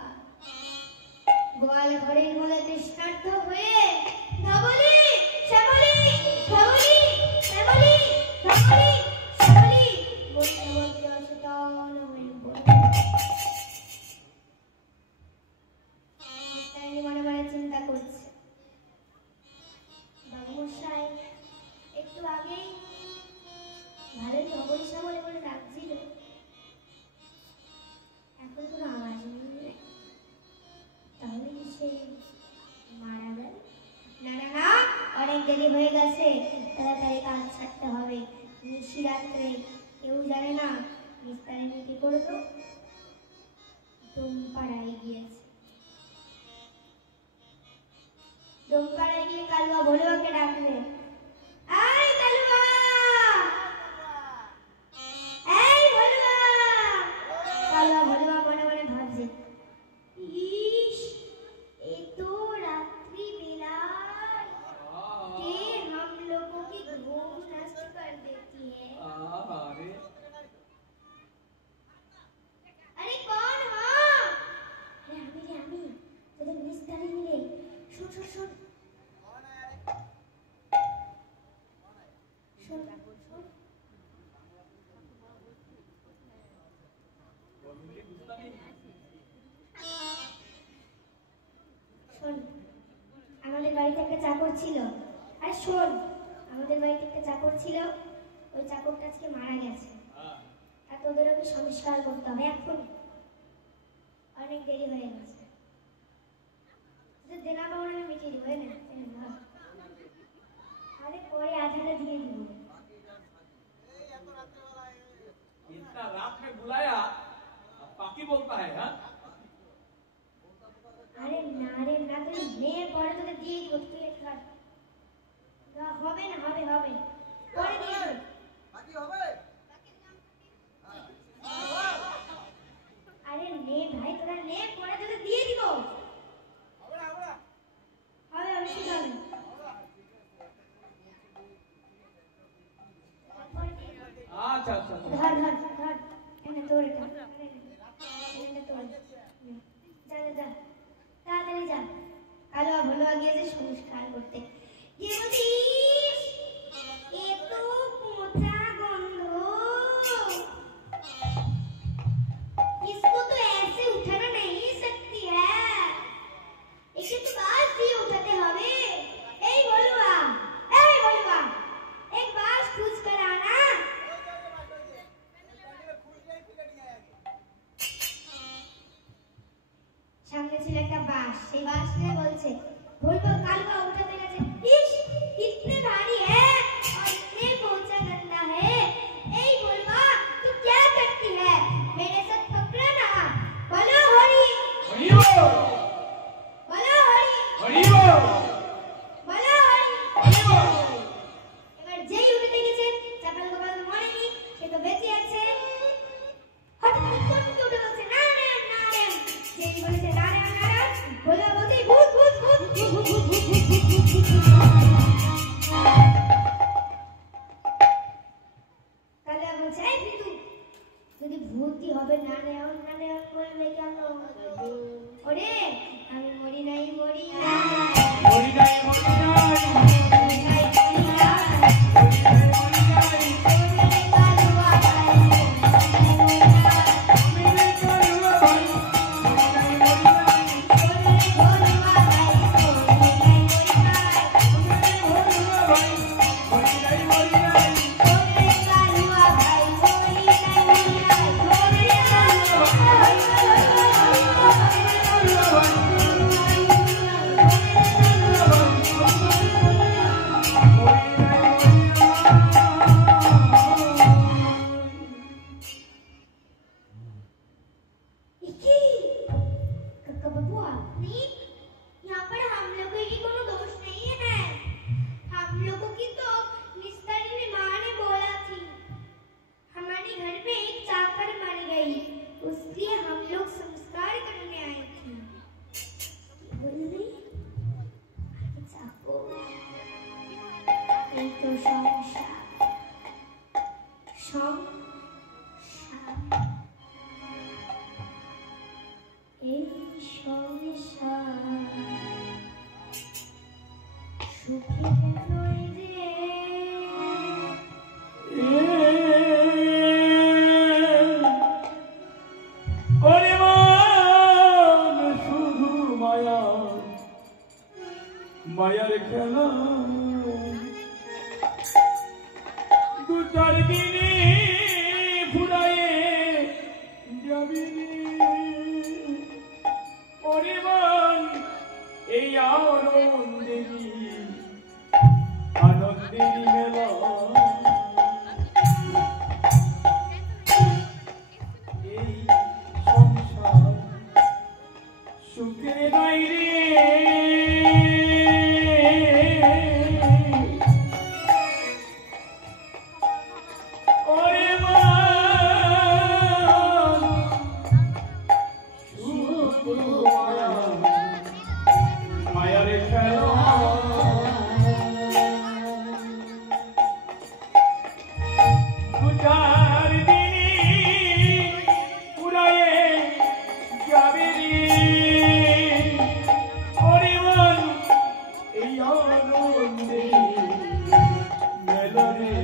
গোয়াল ঘরের মধ্যে তৃষ্ণার্ত হয়ে ধবলি শ্যামলি ধবলি শ্যামলি ধবলি শ্যামলি বলতে বলতে অচেতন হয়ে পড়ল মনে মনে চিন্তা করছে বাবুমশাই একটু আগেই ভালোই ধবলি শ্যামলি বলে ডাকছিল এখন কোনো আওয়াজ নেই তাহলে কি সে মারা গেল না না না অনেক দেরি হয়ে গেছে তাড়াতাড়ি কাজ ছাড়তে হবে নিশি রাত্রে কেউ জানে না মিস্টারিনি কি করলো ডোমপাড়ায় গিয়েছে ডোমপাড়ায় গিয়ে কালুয়া ভোলেবাকে ডাকলে এই কালুয়া এই ভোলেবা কালুয়া ভোলেবা মনে মনে ভাবছে ইস ये तो रात्रि बेलाय के हम लोगों की घूम नष्ट कर देती है अरे कौन हो अरे हमी तेरे मिस्त्री मिले सुन सुन सुन सुन सुन শোন আমাদের বাড়িতে একটা চাকর ছিল আর শোন আমাদের বাড়িতে একটা চাকর ছিল ওই চাকরটা আজকে মারা গেছে আর তোদের ওকে সংস্কার করতে হবে এখন অনেক দেরি হয়ে গেছে দেনা পাওনা আমি মিটিয়ে দিব না আরে পরে আধাটা দিয়ে দিব इतना रात में बुलाया बाकी बोलता है हाँ अरे ना तुझे मेरे पड़े तो दिए को तू एक कर হবে না, হবে হবে পরে দিয়ে দেব। বাকি হবে? আরে নে ভাই, তোরা নে, পরে তোকে দিয়ে দিব। হবে না, হবে না। হবে হবে, ঠিক হবে। আচ্ছা আচ্ছা আচ্ছা। ধর ধর ধর, এনে তোর এটা, এনে তোর। যা যা যা, তাড়াতাড়ি যা। আলো ভালো গিয়েছে সংস্কার করতে। গিয়ে বলছিস এ তো পচা গন্ধ, इसको तो ऐसे उठाना नहीं सकती है, इसे तो बास दिए उठाते हवे। ए बोलवा, एक बास खुश कराना। সামনে ছিল একটা বাস, সেই বাস নিয়ে বলছে বলবো কালবা উঠাতে গেছে, ইস कितने भारी है और इतने पोचा गंदा है। ए बोलवा, तू क्या करती है, मेरे साथ पकड़ा ना। बोलो हरि হরিও बोलो हरि হরিও बोलो हरि। হরিও। এবার যেই উঠে গেছে, চাপাল গোপাল মরেনি, সে তো বেঁচে আছে। হঠাৎ করে চমকে উঠে বলছে নারায়ণ নারায়ণ। যেই বলেছে নারায়ণ নারায়ণ, বলে বলছে ভূত ভূত ভূত ভূত ভূত ভূত ভূত ভূত ভূত ভূত ভূত। কালা বলছে এই বিটু, যদি ভূতই হবে নারায়ণ নারায়ণ বললে কেন? ওরে আমি মরি নাই মরি নাই হরি নাই হরি নাই মরি নাই মরি নাই। ওরে কালুয়া ভাই, মরি নাই মরি নাই। यहाँ पर हम लोगों की कोनो दोष नहीं है। हम लोगों की तो मिस्त्री ने माँ ने बोला थी, हमारे घर में एक चाकर मर गई, उसलिए हम लोग संस्कार करने आए थे। बोल रही चाको एक तो संसार এই সংসার সুখের নয় রে। ওরে মান শুধু মায়া মায়ার খেলা, দু চার দিনে ফুরায়ে যাবি ওরে মান। এই আনন্দেরই মেলা, এই সংসার সুখে নাই রে। ওরে মান শুধু মায়ার খেলা, দু চার দিনে পুরায়ে যাবে রে। ওরে মন এই আনন্দে মেলা রে।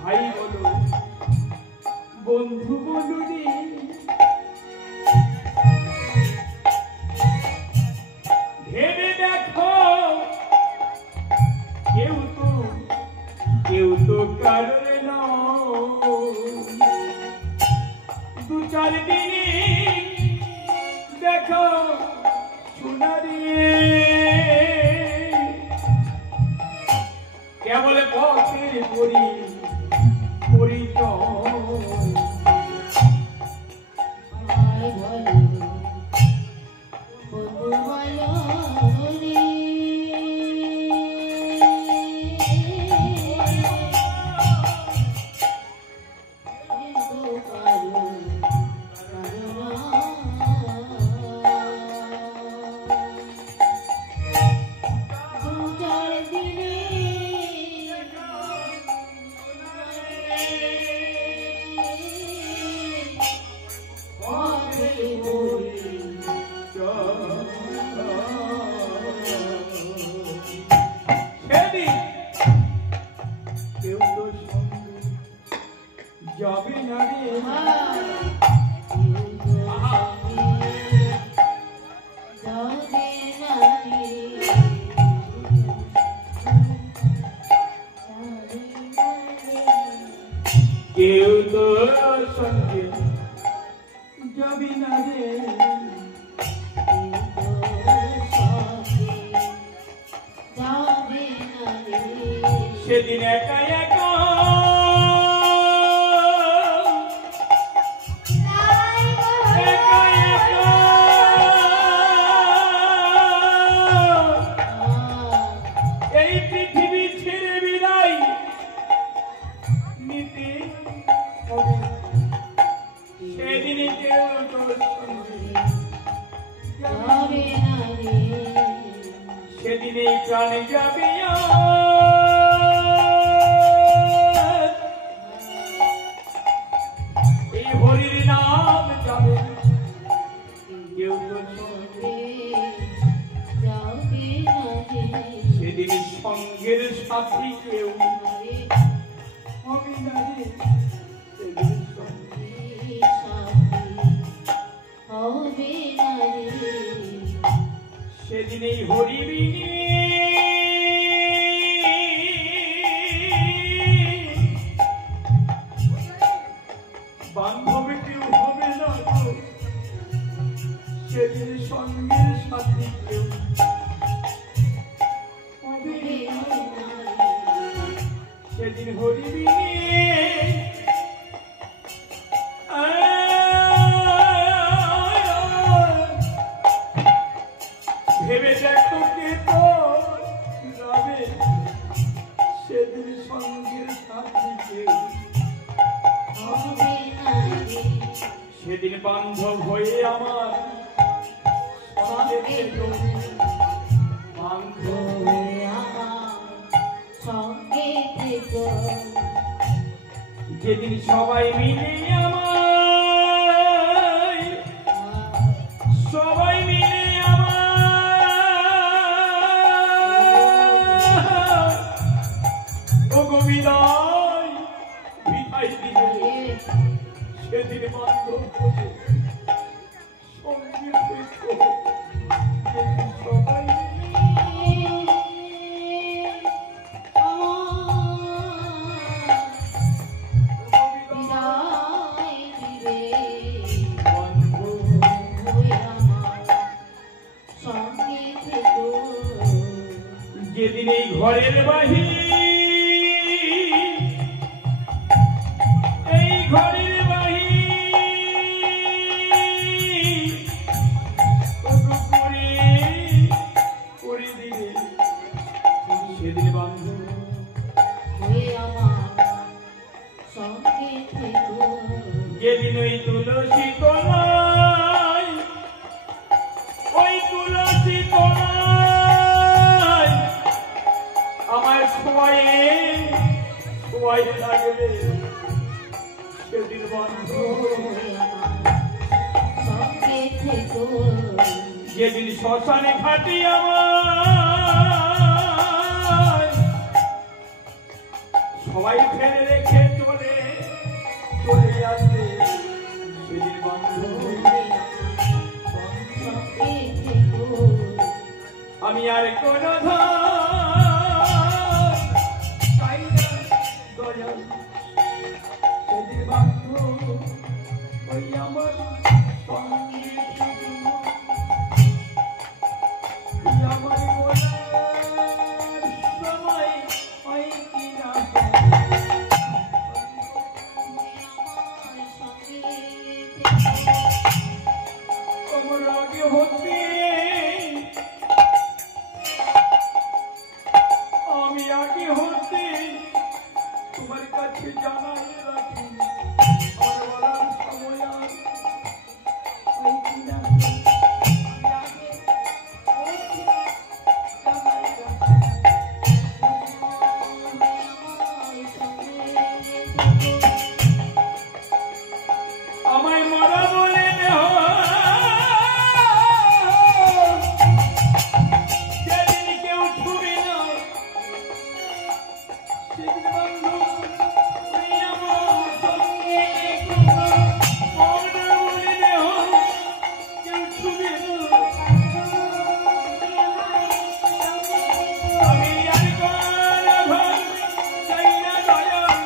ভাই বলো বন্ধু বলো রে, ভেবে দেখো কেউ তো কারণ দু চার দিনে দেখো সোনারি কেবল পথের পরিচয়। আমায় বলো বন্ধু বলো রে যাবি না রে সেদিন একা একা এই পৃথিবী ছেড়ে বিদায় নিতে হবে সেদিনই কেউ তোর সঙ্গে যাবে না রে সেদিনই প্রাণ যাবে এই হরির নাম যাবে কেউ তোর সঙ্গে যাবে না রে সেদিন সঙ্গের সাথী কেউ হবে না রে সেদিন সঙ্গের সাথী হবে না রে সেদিন এই হরিবিনী বান্ধবী কেউ হবে না সেদিন সঙ্গের সাথী কেউ হবে না সেদিন হরিবিনী ভেবে দেখো কে তো যাবে সেদিন সঙ্গের সাথী কেউ হবে না রে সেদিন বান্ধব হয়ে আমার সঙ্গে থেকো বান্ধব হয়ে আমার সঙ্গে থেকো যেদিন সবাই মিলে আমায় সবাই মিলে আমায় ও গোবিদায় বিদায় দিবে সেদিন বান্ধব হয়ে সঙ্গে থেকো যেদিন সবাই যেদিন এই ঘরের বাহির এই ঘরের বাহির করে দিবে সেদিন বান্ধব হয়ে আমার সঙ্গে থেকো যেদিন ওই তুলসী তলায় ওই তুলসী তলায় আমার ছোঁয়ায় লাগবে সেদিন বান্ধব সঙ্গে থেকো যেদিন শ্মশানে ঘাটি আমার সবাই ফেলে রেখে চলে আসবে সেদিন বান্ধব সঙ্গে থেকো আমি আর কোন চাই না দয়াল সেদিন বান্ধব ওই আমার সঙ্গে থেকো আমার বলার সময় হয় কিনা আমার আগে হতে আমি আগে হতে তোমার কাছে জানাই রাখি আমার বলার সময় আর হয় কিনা আমায় মরা বলে দেহ যেদিন কেউ ছুবে না সেদিন বান্ধব আমার সঙ্গে মরা বলে দেহ কেউ ছুবে না আমি আর কোন ঘর চাই না দয়াল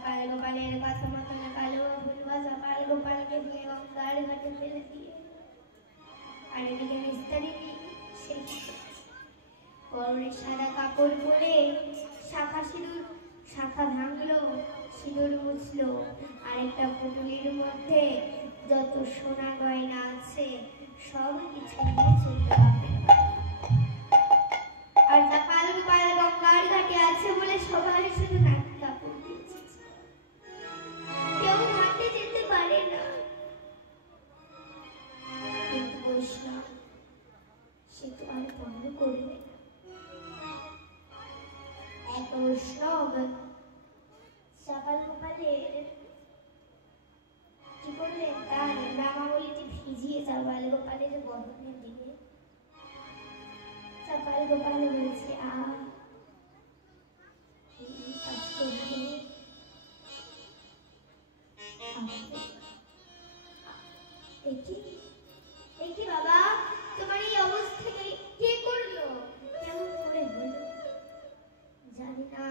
চাপাল গোপালের কথা মতো না কালো ভুলবা চাপাল গোপালকে নিয়ে গঙ্গার ঘাটে ফেলে দিয়ে আর এদিকে মিস্তারি সেই পরনে সাদা কাপড় পরে শাখা ভাঙলো, সিঁদুর মুছলো, আরেকটা পুটুলির মধ্যে যত সোনা গয়না আছে সব কিছু নিয়ে চলতে হবে। আর চাপাল গোপাল গঙ্গার ঘাটে আছে বলে সবাই শুধু নাকি কাপড় দিয়েছে, কেউ ঘাটে যেতে পারে না। কিন্তু বৈষ্ণব সে তো আর বন্ধ করবে না। এক বৈষ্ণব চাপাল গোপালের কি করলেন, তার নামাবলিটি ভিজিয়ে চাপাল গোপালের বদনে দিয়ে চাপাল গোপাল বলছে কাজ করবে দেখি বাবা তোমার এই অবস্থা কে করলো, কেমন করে হলো জানি না,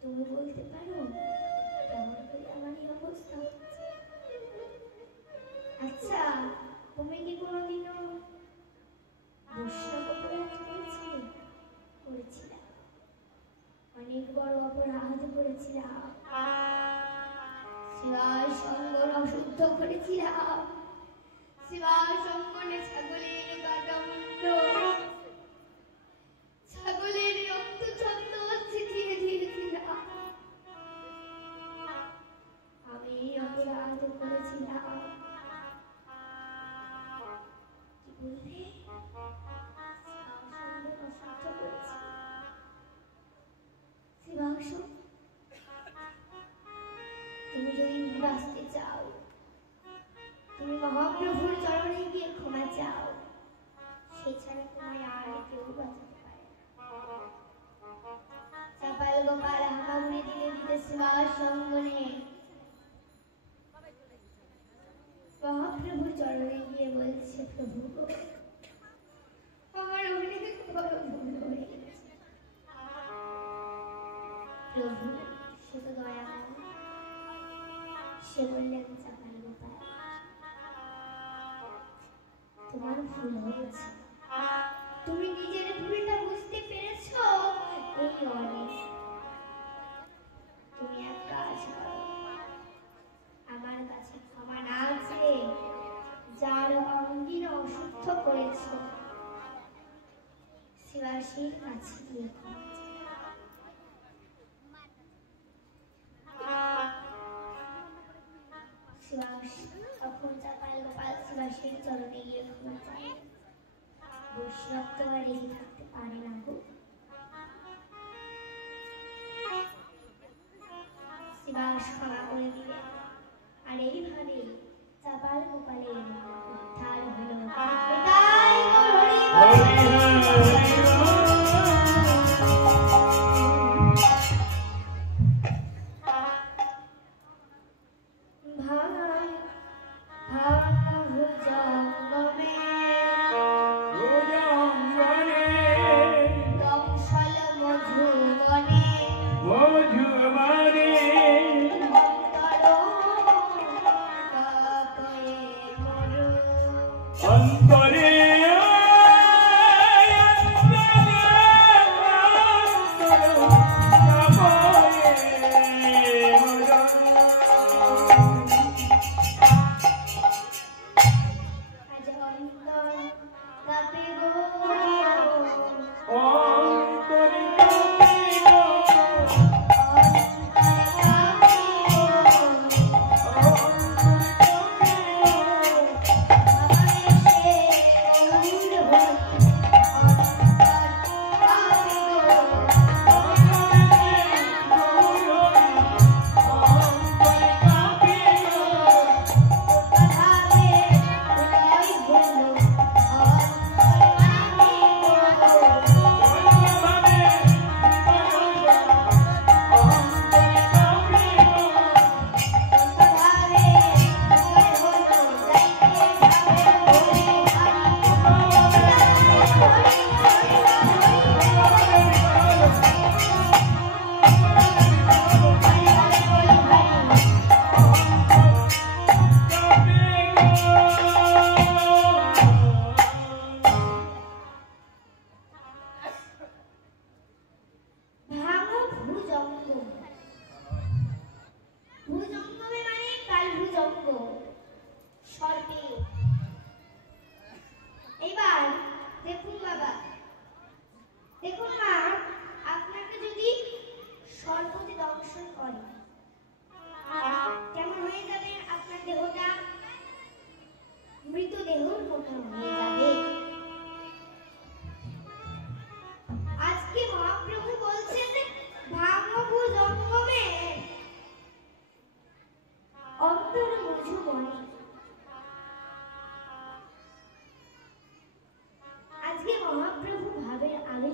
তুমি বলতে পারো কেমন করে আমার এই অবস্থা হচ্ছে? আচ্ছা তুমি কি কোনোদিনও বৈষ্ণব অপরাধ করেছিলে? অনেক বড় অপরাধ করেছিলাম, শিবার সঙ্গন অশুদ্ধ করেছিলাম, শিবার সঙ্গনে ছাগলের কাটা মুন্ড, ছাগলের রক্ত ছন্দ ছিটিয়ে দিয়েছিলাম। আমি অপরাধ করেছিলাম। কি বললে? অশুদ্ধ করেছি শিবাংশ, তুমি যদি বাঁচতে চাও তুমি মহাপ্রভুর চরণে গিয়ে ক্ষমা চাও, সেছাড়া তোমায় আর কেউ বাঁচাতে পারে না। চাপাল গোপাল হামাগুড়ি দিতে দিতে শিবার সঙ্গনে মহাপ্রভুর চরণে গিয়ে বলছে, প্রভু আমার অনেক বড় ভুল হয়ে গেছে, প্রভু সে তো দয়া করো। সে বললেন, চাপাল গোপাল তোমার ভুল হয়েছে, তুমি নিজের ভুলটা বুঝতে পেরেছো, এই অনেক। তুমি এক কাজ করো, আমার কাছে ক্ষমা না চেয়ে যার অঙ্গিন অশুদ্ধ করেছো শিবাশির কাছে গিয়ে ক্ষমা চাও। তখন চাপাল গোপাল শিবাশির চরণে গিয়ে ক্ষমা চায়। বৈষ্ণব তো আর রেগে থাকতে পারে না গো। শিবাস ক্ষমা করে দিলেন, আর এইভাবে চাপাল গোপালের উদ্ধার হলো। এটাই হরি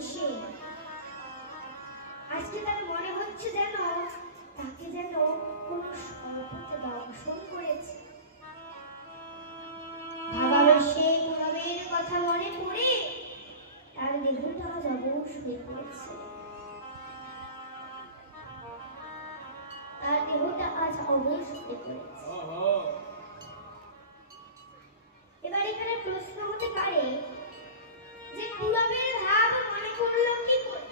বসে আজকে তার মনে হচ্ছে যেন তাকে যেন কোন সর্বতে দংশন করেছে। ভাবার সেই গুণবের কথা মনে পড়ে তার দেহটা আজ অবশ হয়ে পড়েছে। তার দেহটা আজ অবশ হয়ে পড়েছে। এবার এখানে প্রশ্ন হতে পারে যে গুণবের ভাব মনে করলো কি করে?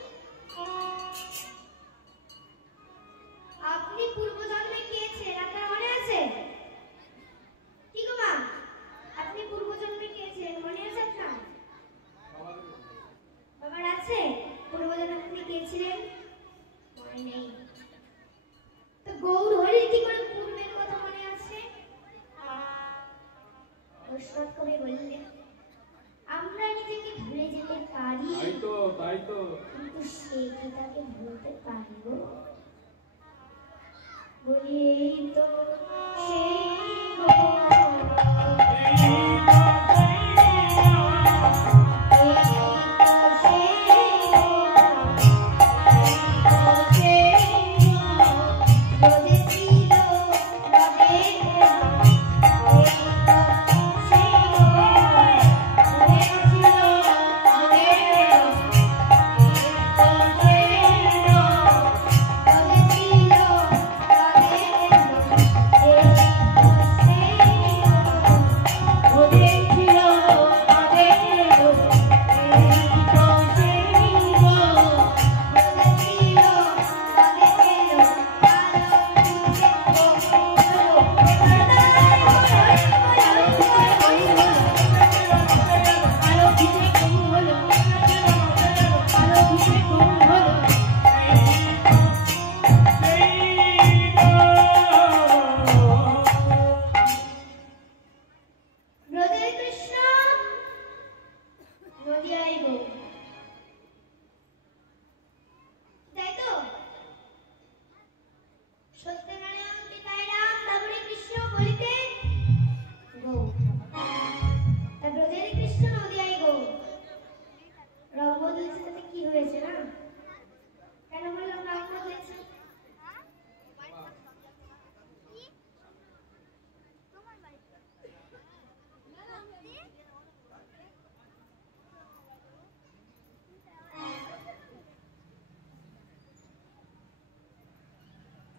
আপনি পূর্বজন্মে কে ছিলেন আপনার মনে আছে? কি গো মা, আপনি পূর্বজন্মে কে ছিলেন মনে আছে আপনার? বাবার আছে? পূর্বজন্মে আপনি কে ছিলেন মনে নেই। তো গৌর হরির কি করে পূর্বের কথা মনে আছে? দশরথ কবি বললেন আমরা নিজেকে ভুলে যেতে পারি, তাই তো কিন্তু সে কি তাকে ভুলতে পারিব? বলি এই তো সেই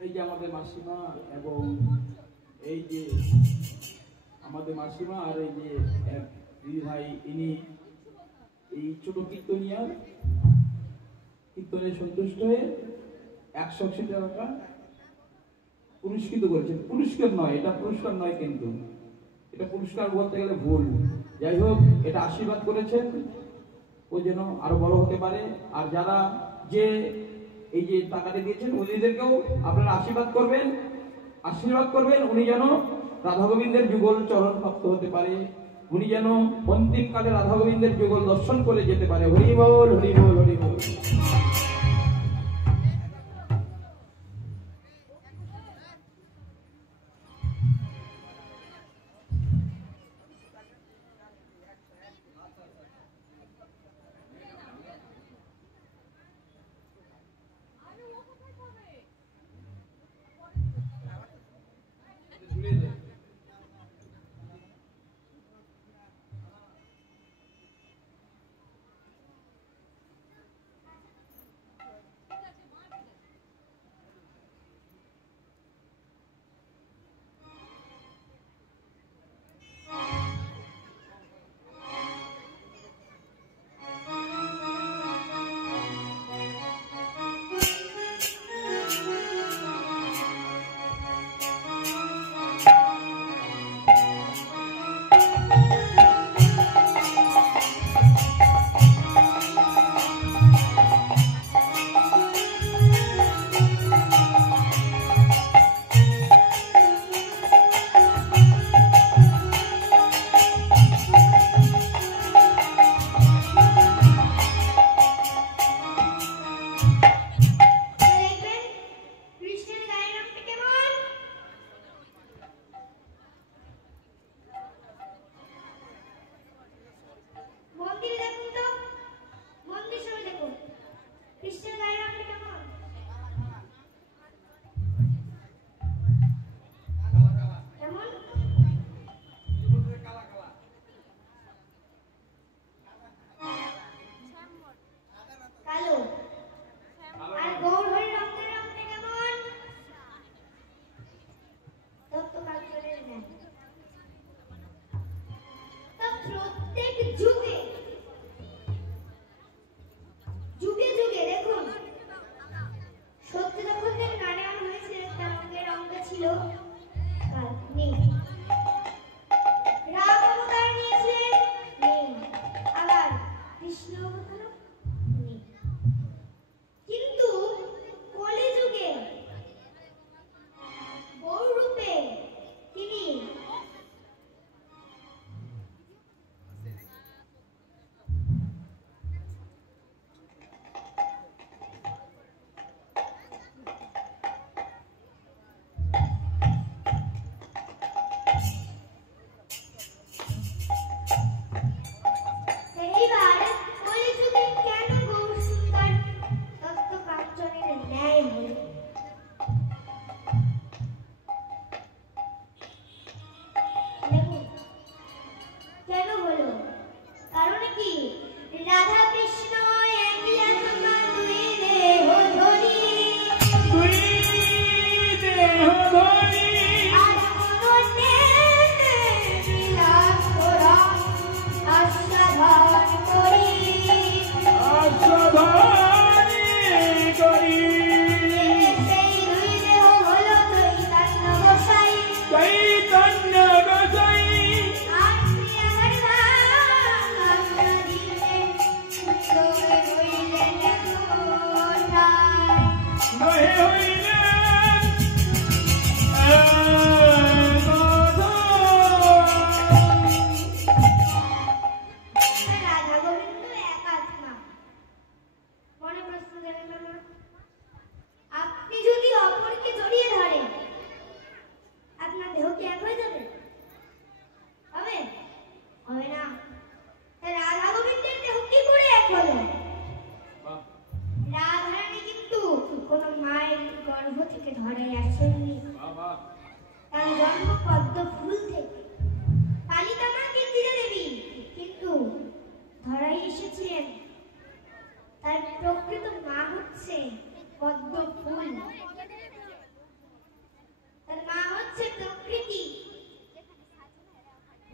এই যে আমাদের মাসিমা এবং এই যে আমাদের মাসিমা আর এই যে এক দিদি ভাই ইনি এই ছোট কীর্তনিয়া কীর্তনে সন্তুষ্ট হয়ে 180 টাকা পুরস্কৃত করেছেন। পুরস্কার নয়, এটা পুরস্কার নয়, কিন্তু এটা পুরস্কার বলতে গেলে ভুল। যাই হোক, এটা আশীর্বাদ করেছেন ও যেন আরো বড় হতে পারে। আর যারা যে এই যে টাকাটা দিয়েছেন উনিদেরকেও আপনারা আশীর্বাদ করবেন উনি যেন রাধা গোবিন্দের যুগল চরণ প্রাপ্ত হতে পারে, উনি যেন অন্তিম কালে রাধা গোবিন্দের যুগল দর্শন করে যেতে পারে। হরি বল, হরি বল, হরি বল।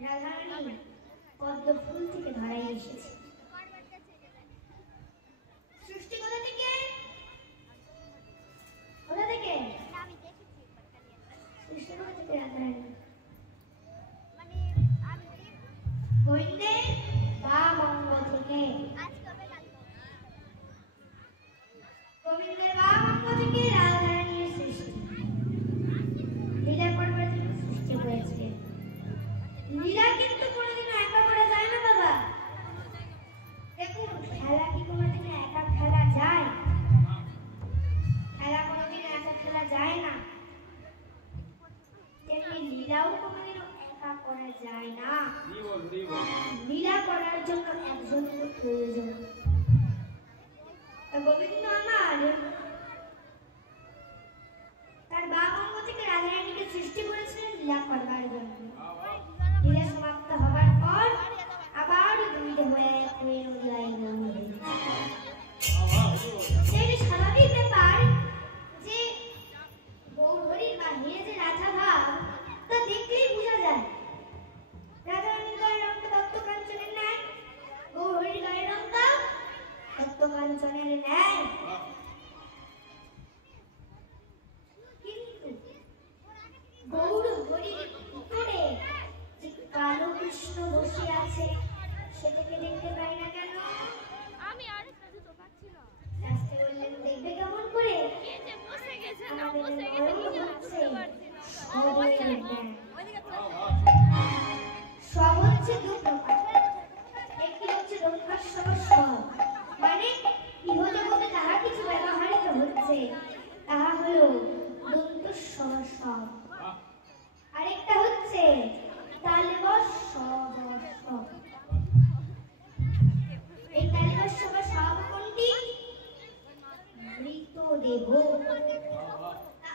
রাধারানী পদ্ম ফুল থেকে ধরাই এসেছে। সৃষ্টি কোথা থেকে? কোথা থেকে? সৃষ্টি কোথা থেকে রাধারানী? গোবিন্দের বাম অঙ্গ থেকে। গোবিন্দের বাম অঙ্গ থেকে রাধারানীর সৃষ্টি। লীলা করবার জন্য সৃষ্টি হয়েছে। লীলা কিন্তু কোনোদিন একা করা যায় না বাবা। দেখুন, খেলা কি কোনোদিন একা খেলা যায়? খেলা কোনোদিন একা খেলা যায় না। তেমনি লীলাও কোনোদিন একা করা যায় না। লীলা করার জন্য একজনের প্রয়োজন। গোবিন্দ আমার তার বাম অঙ্গ থেকে রাধারানীকে সৃষ্টি করেছিলেন লীলা করবার জন্য। লীলা সমাপ্ত হবার পর আবার দুই হয়ে হয়ে নদীয়ায় স্বাভাবিক ব্যাপার যে গৌরহরির বাহিরে যে রাধা ভাব তা দেখলেই বোঝা যায়। রাধারানীর গায়ের রঙটা তত্ত্ব কাঞ্চনের ন্যায়, গৌরহরির গায়ের রঙটা তত্ত্ব কাঞ্চনের ন্যায়। কিন্তু গৌরহরির ভিতরে যে কালো কৃষ্ণ বসে আছে সেটাকে দেখতে পাই না কেন? আমি আরেকটা জুতো পাচ্ছি না। রাস্তা বললেন দেখবে কেমন করে? এই যে বসে গেছে না, আমাদের বসে গেছে নয়ন নিজে হচ্ছে বুঝতে পারছি না। সবলের ন্যায়। ওইদিকে সব হচ্ছে দু প্রকার। একটি হচ্ছে রক্ষাসব সব, মানে ইহজগতে যাহা কিছু ব্যবহারিত হচ্ছে তাহা হলো দন্ত সব সব। আরেকটা হচ্ছে তালবশ সব সব। এই তালবশ সব সব কোনটি? মৃতদেহ।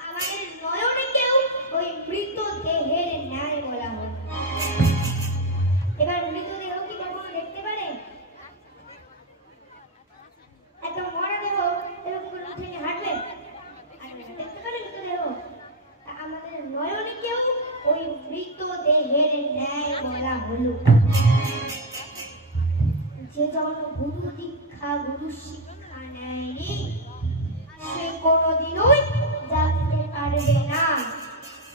আমাদের নয়নকেও ওই মৃতদেহের ন্যায় বলা হয়। এবার মৃতদেহ কি কখনো দেখতে পারে? এত মরা দেহ এরকম করে উঠে নিয়ে হাঁটবে? দেখতে পারে মৃতদেহ? আমাদের নয়নকেও ওই মৃতদেহের ন্যায় বলা হলো। যে যখন গুরু দীক্ষা গুরু শিক্ষা নেয়নি সে কোনোদিনই জানতে পারবে না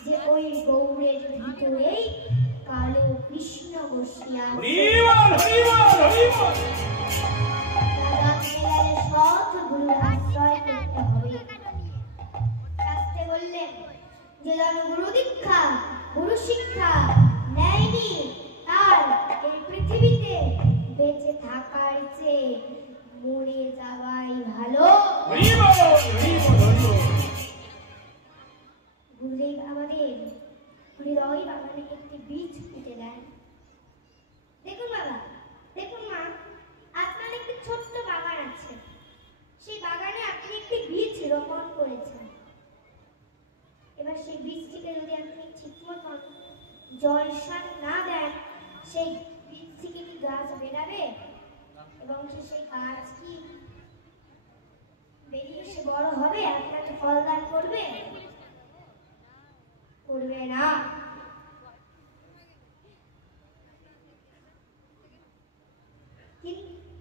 যে ওই গৌরের ভিতরেই কালো কৃষ্ণ বসিয়া আছে। সৎ গুরু আশ্রয় করতে হবে। শাস্ত্রে বললেন যে জন গুরু দীক্ষা গুরু শিক্ষা নেয়নি তার এই পৃথিবীতে বেঁচে থাকার চেয়ে মরে যাওয়াই ভালো। গুরুদেব আমাদের হৃদয় বাগানে একটি বীজ পুঁতে দেন। দেখুন বাবা, দেখুন মা, আপনার একটি ছোট্ট বাগান আছে। সেই বাগানে আপনি একটি বীজ রোপণ করেছেন। এবার সেই বীজটিকে যদি আপনি ঠিক মতন জল সার না দেন সেই বীজ থেকে কি গাছ বেরাবে? এবং সেই গাছ কি বেরিয়ে এসে বড় হবে, আপনাকে ফল দান করবে? করবে না।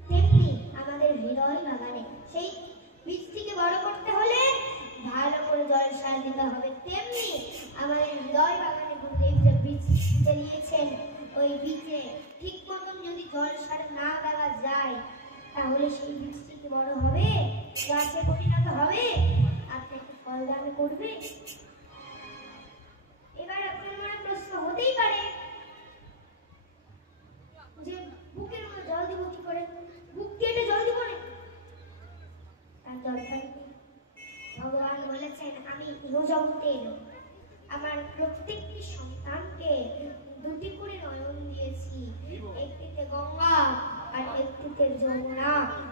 তেমনি আমাদের হৃদয় বাগানে সেই বীজটিকে বড় করতে হলে ভালো করে জল সার দিতে হবে। তেমনি আমাদের হৃদয় বাগানে গুরুদেব যে বীজ চালিয়েছেন ওই বীজে ঠিক মতন যদি জল সার না দেওয়া যায় তাহলে সেই বীজটি কি বড় হবে, গাছে পরিণত হবে, আপনাকে ফল দান করবে? এবার আপনার মনে প্রশ্ন হতেই পারে যে বুকের মধ্যে জল দিব কি করে? বুক কেটে জল দিব না? তার দরকার নেই। ভগবান বলেছেন আমি ইহজগতের আমার প্রত্যেকটি সন্তানকে দুটি করে নয়ন দিয়েছি, একটিতে গঙ্গা আর একটিতে যমুনা।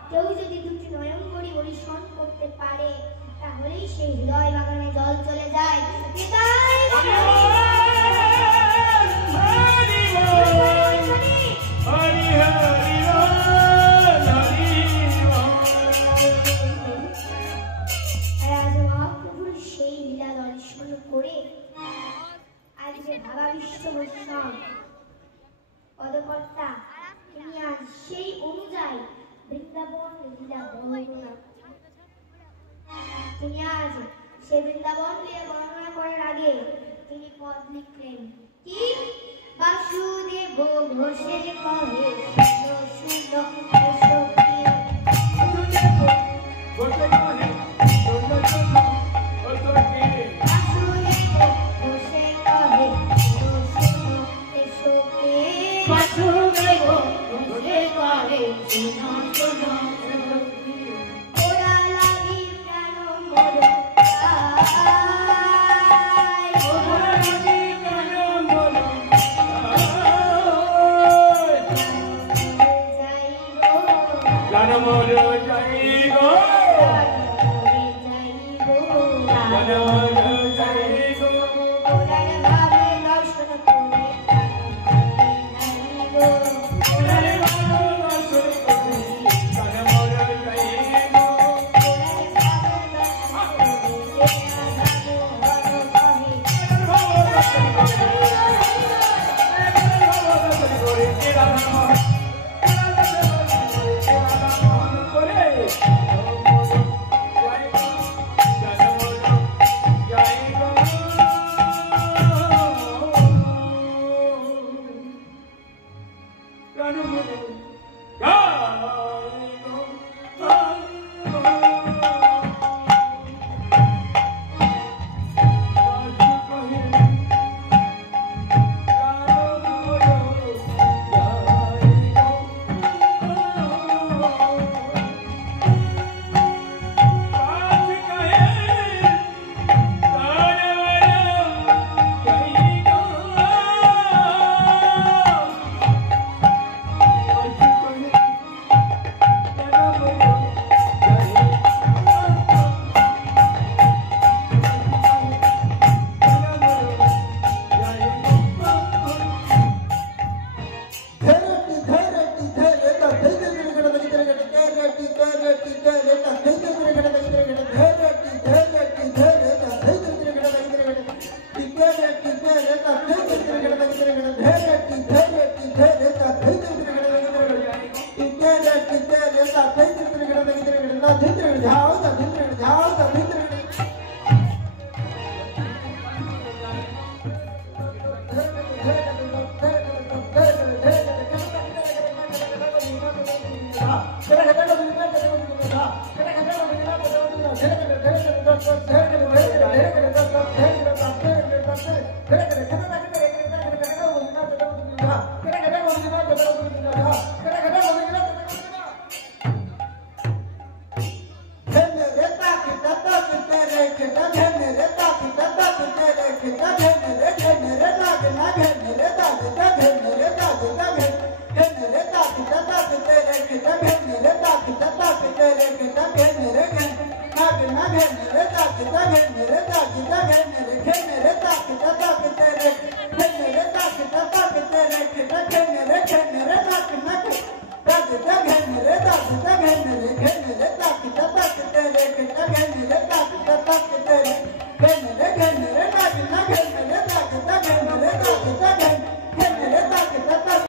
কেউ যদি দুটি নয়ন করি পরিশ্রম করতে পারে তাহলেই সেই হৃদয় বাগানে জল চলে যায়। সেই লীলা দর্শন করে আজকে ভাবাবিষ্ট বৈষ্ণব কর্তা তিনি আজ সেই অনুযায়ী বৃন্দাবন লীলা বর্ণনা তিনি আজ সেই বৃন্দাবন লীলা বর্ণনা করার আগে তিনি পদ লিখলেন কি বাসুদেব ঘোষে কহে শুনো শুনো Get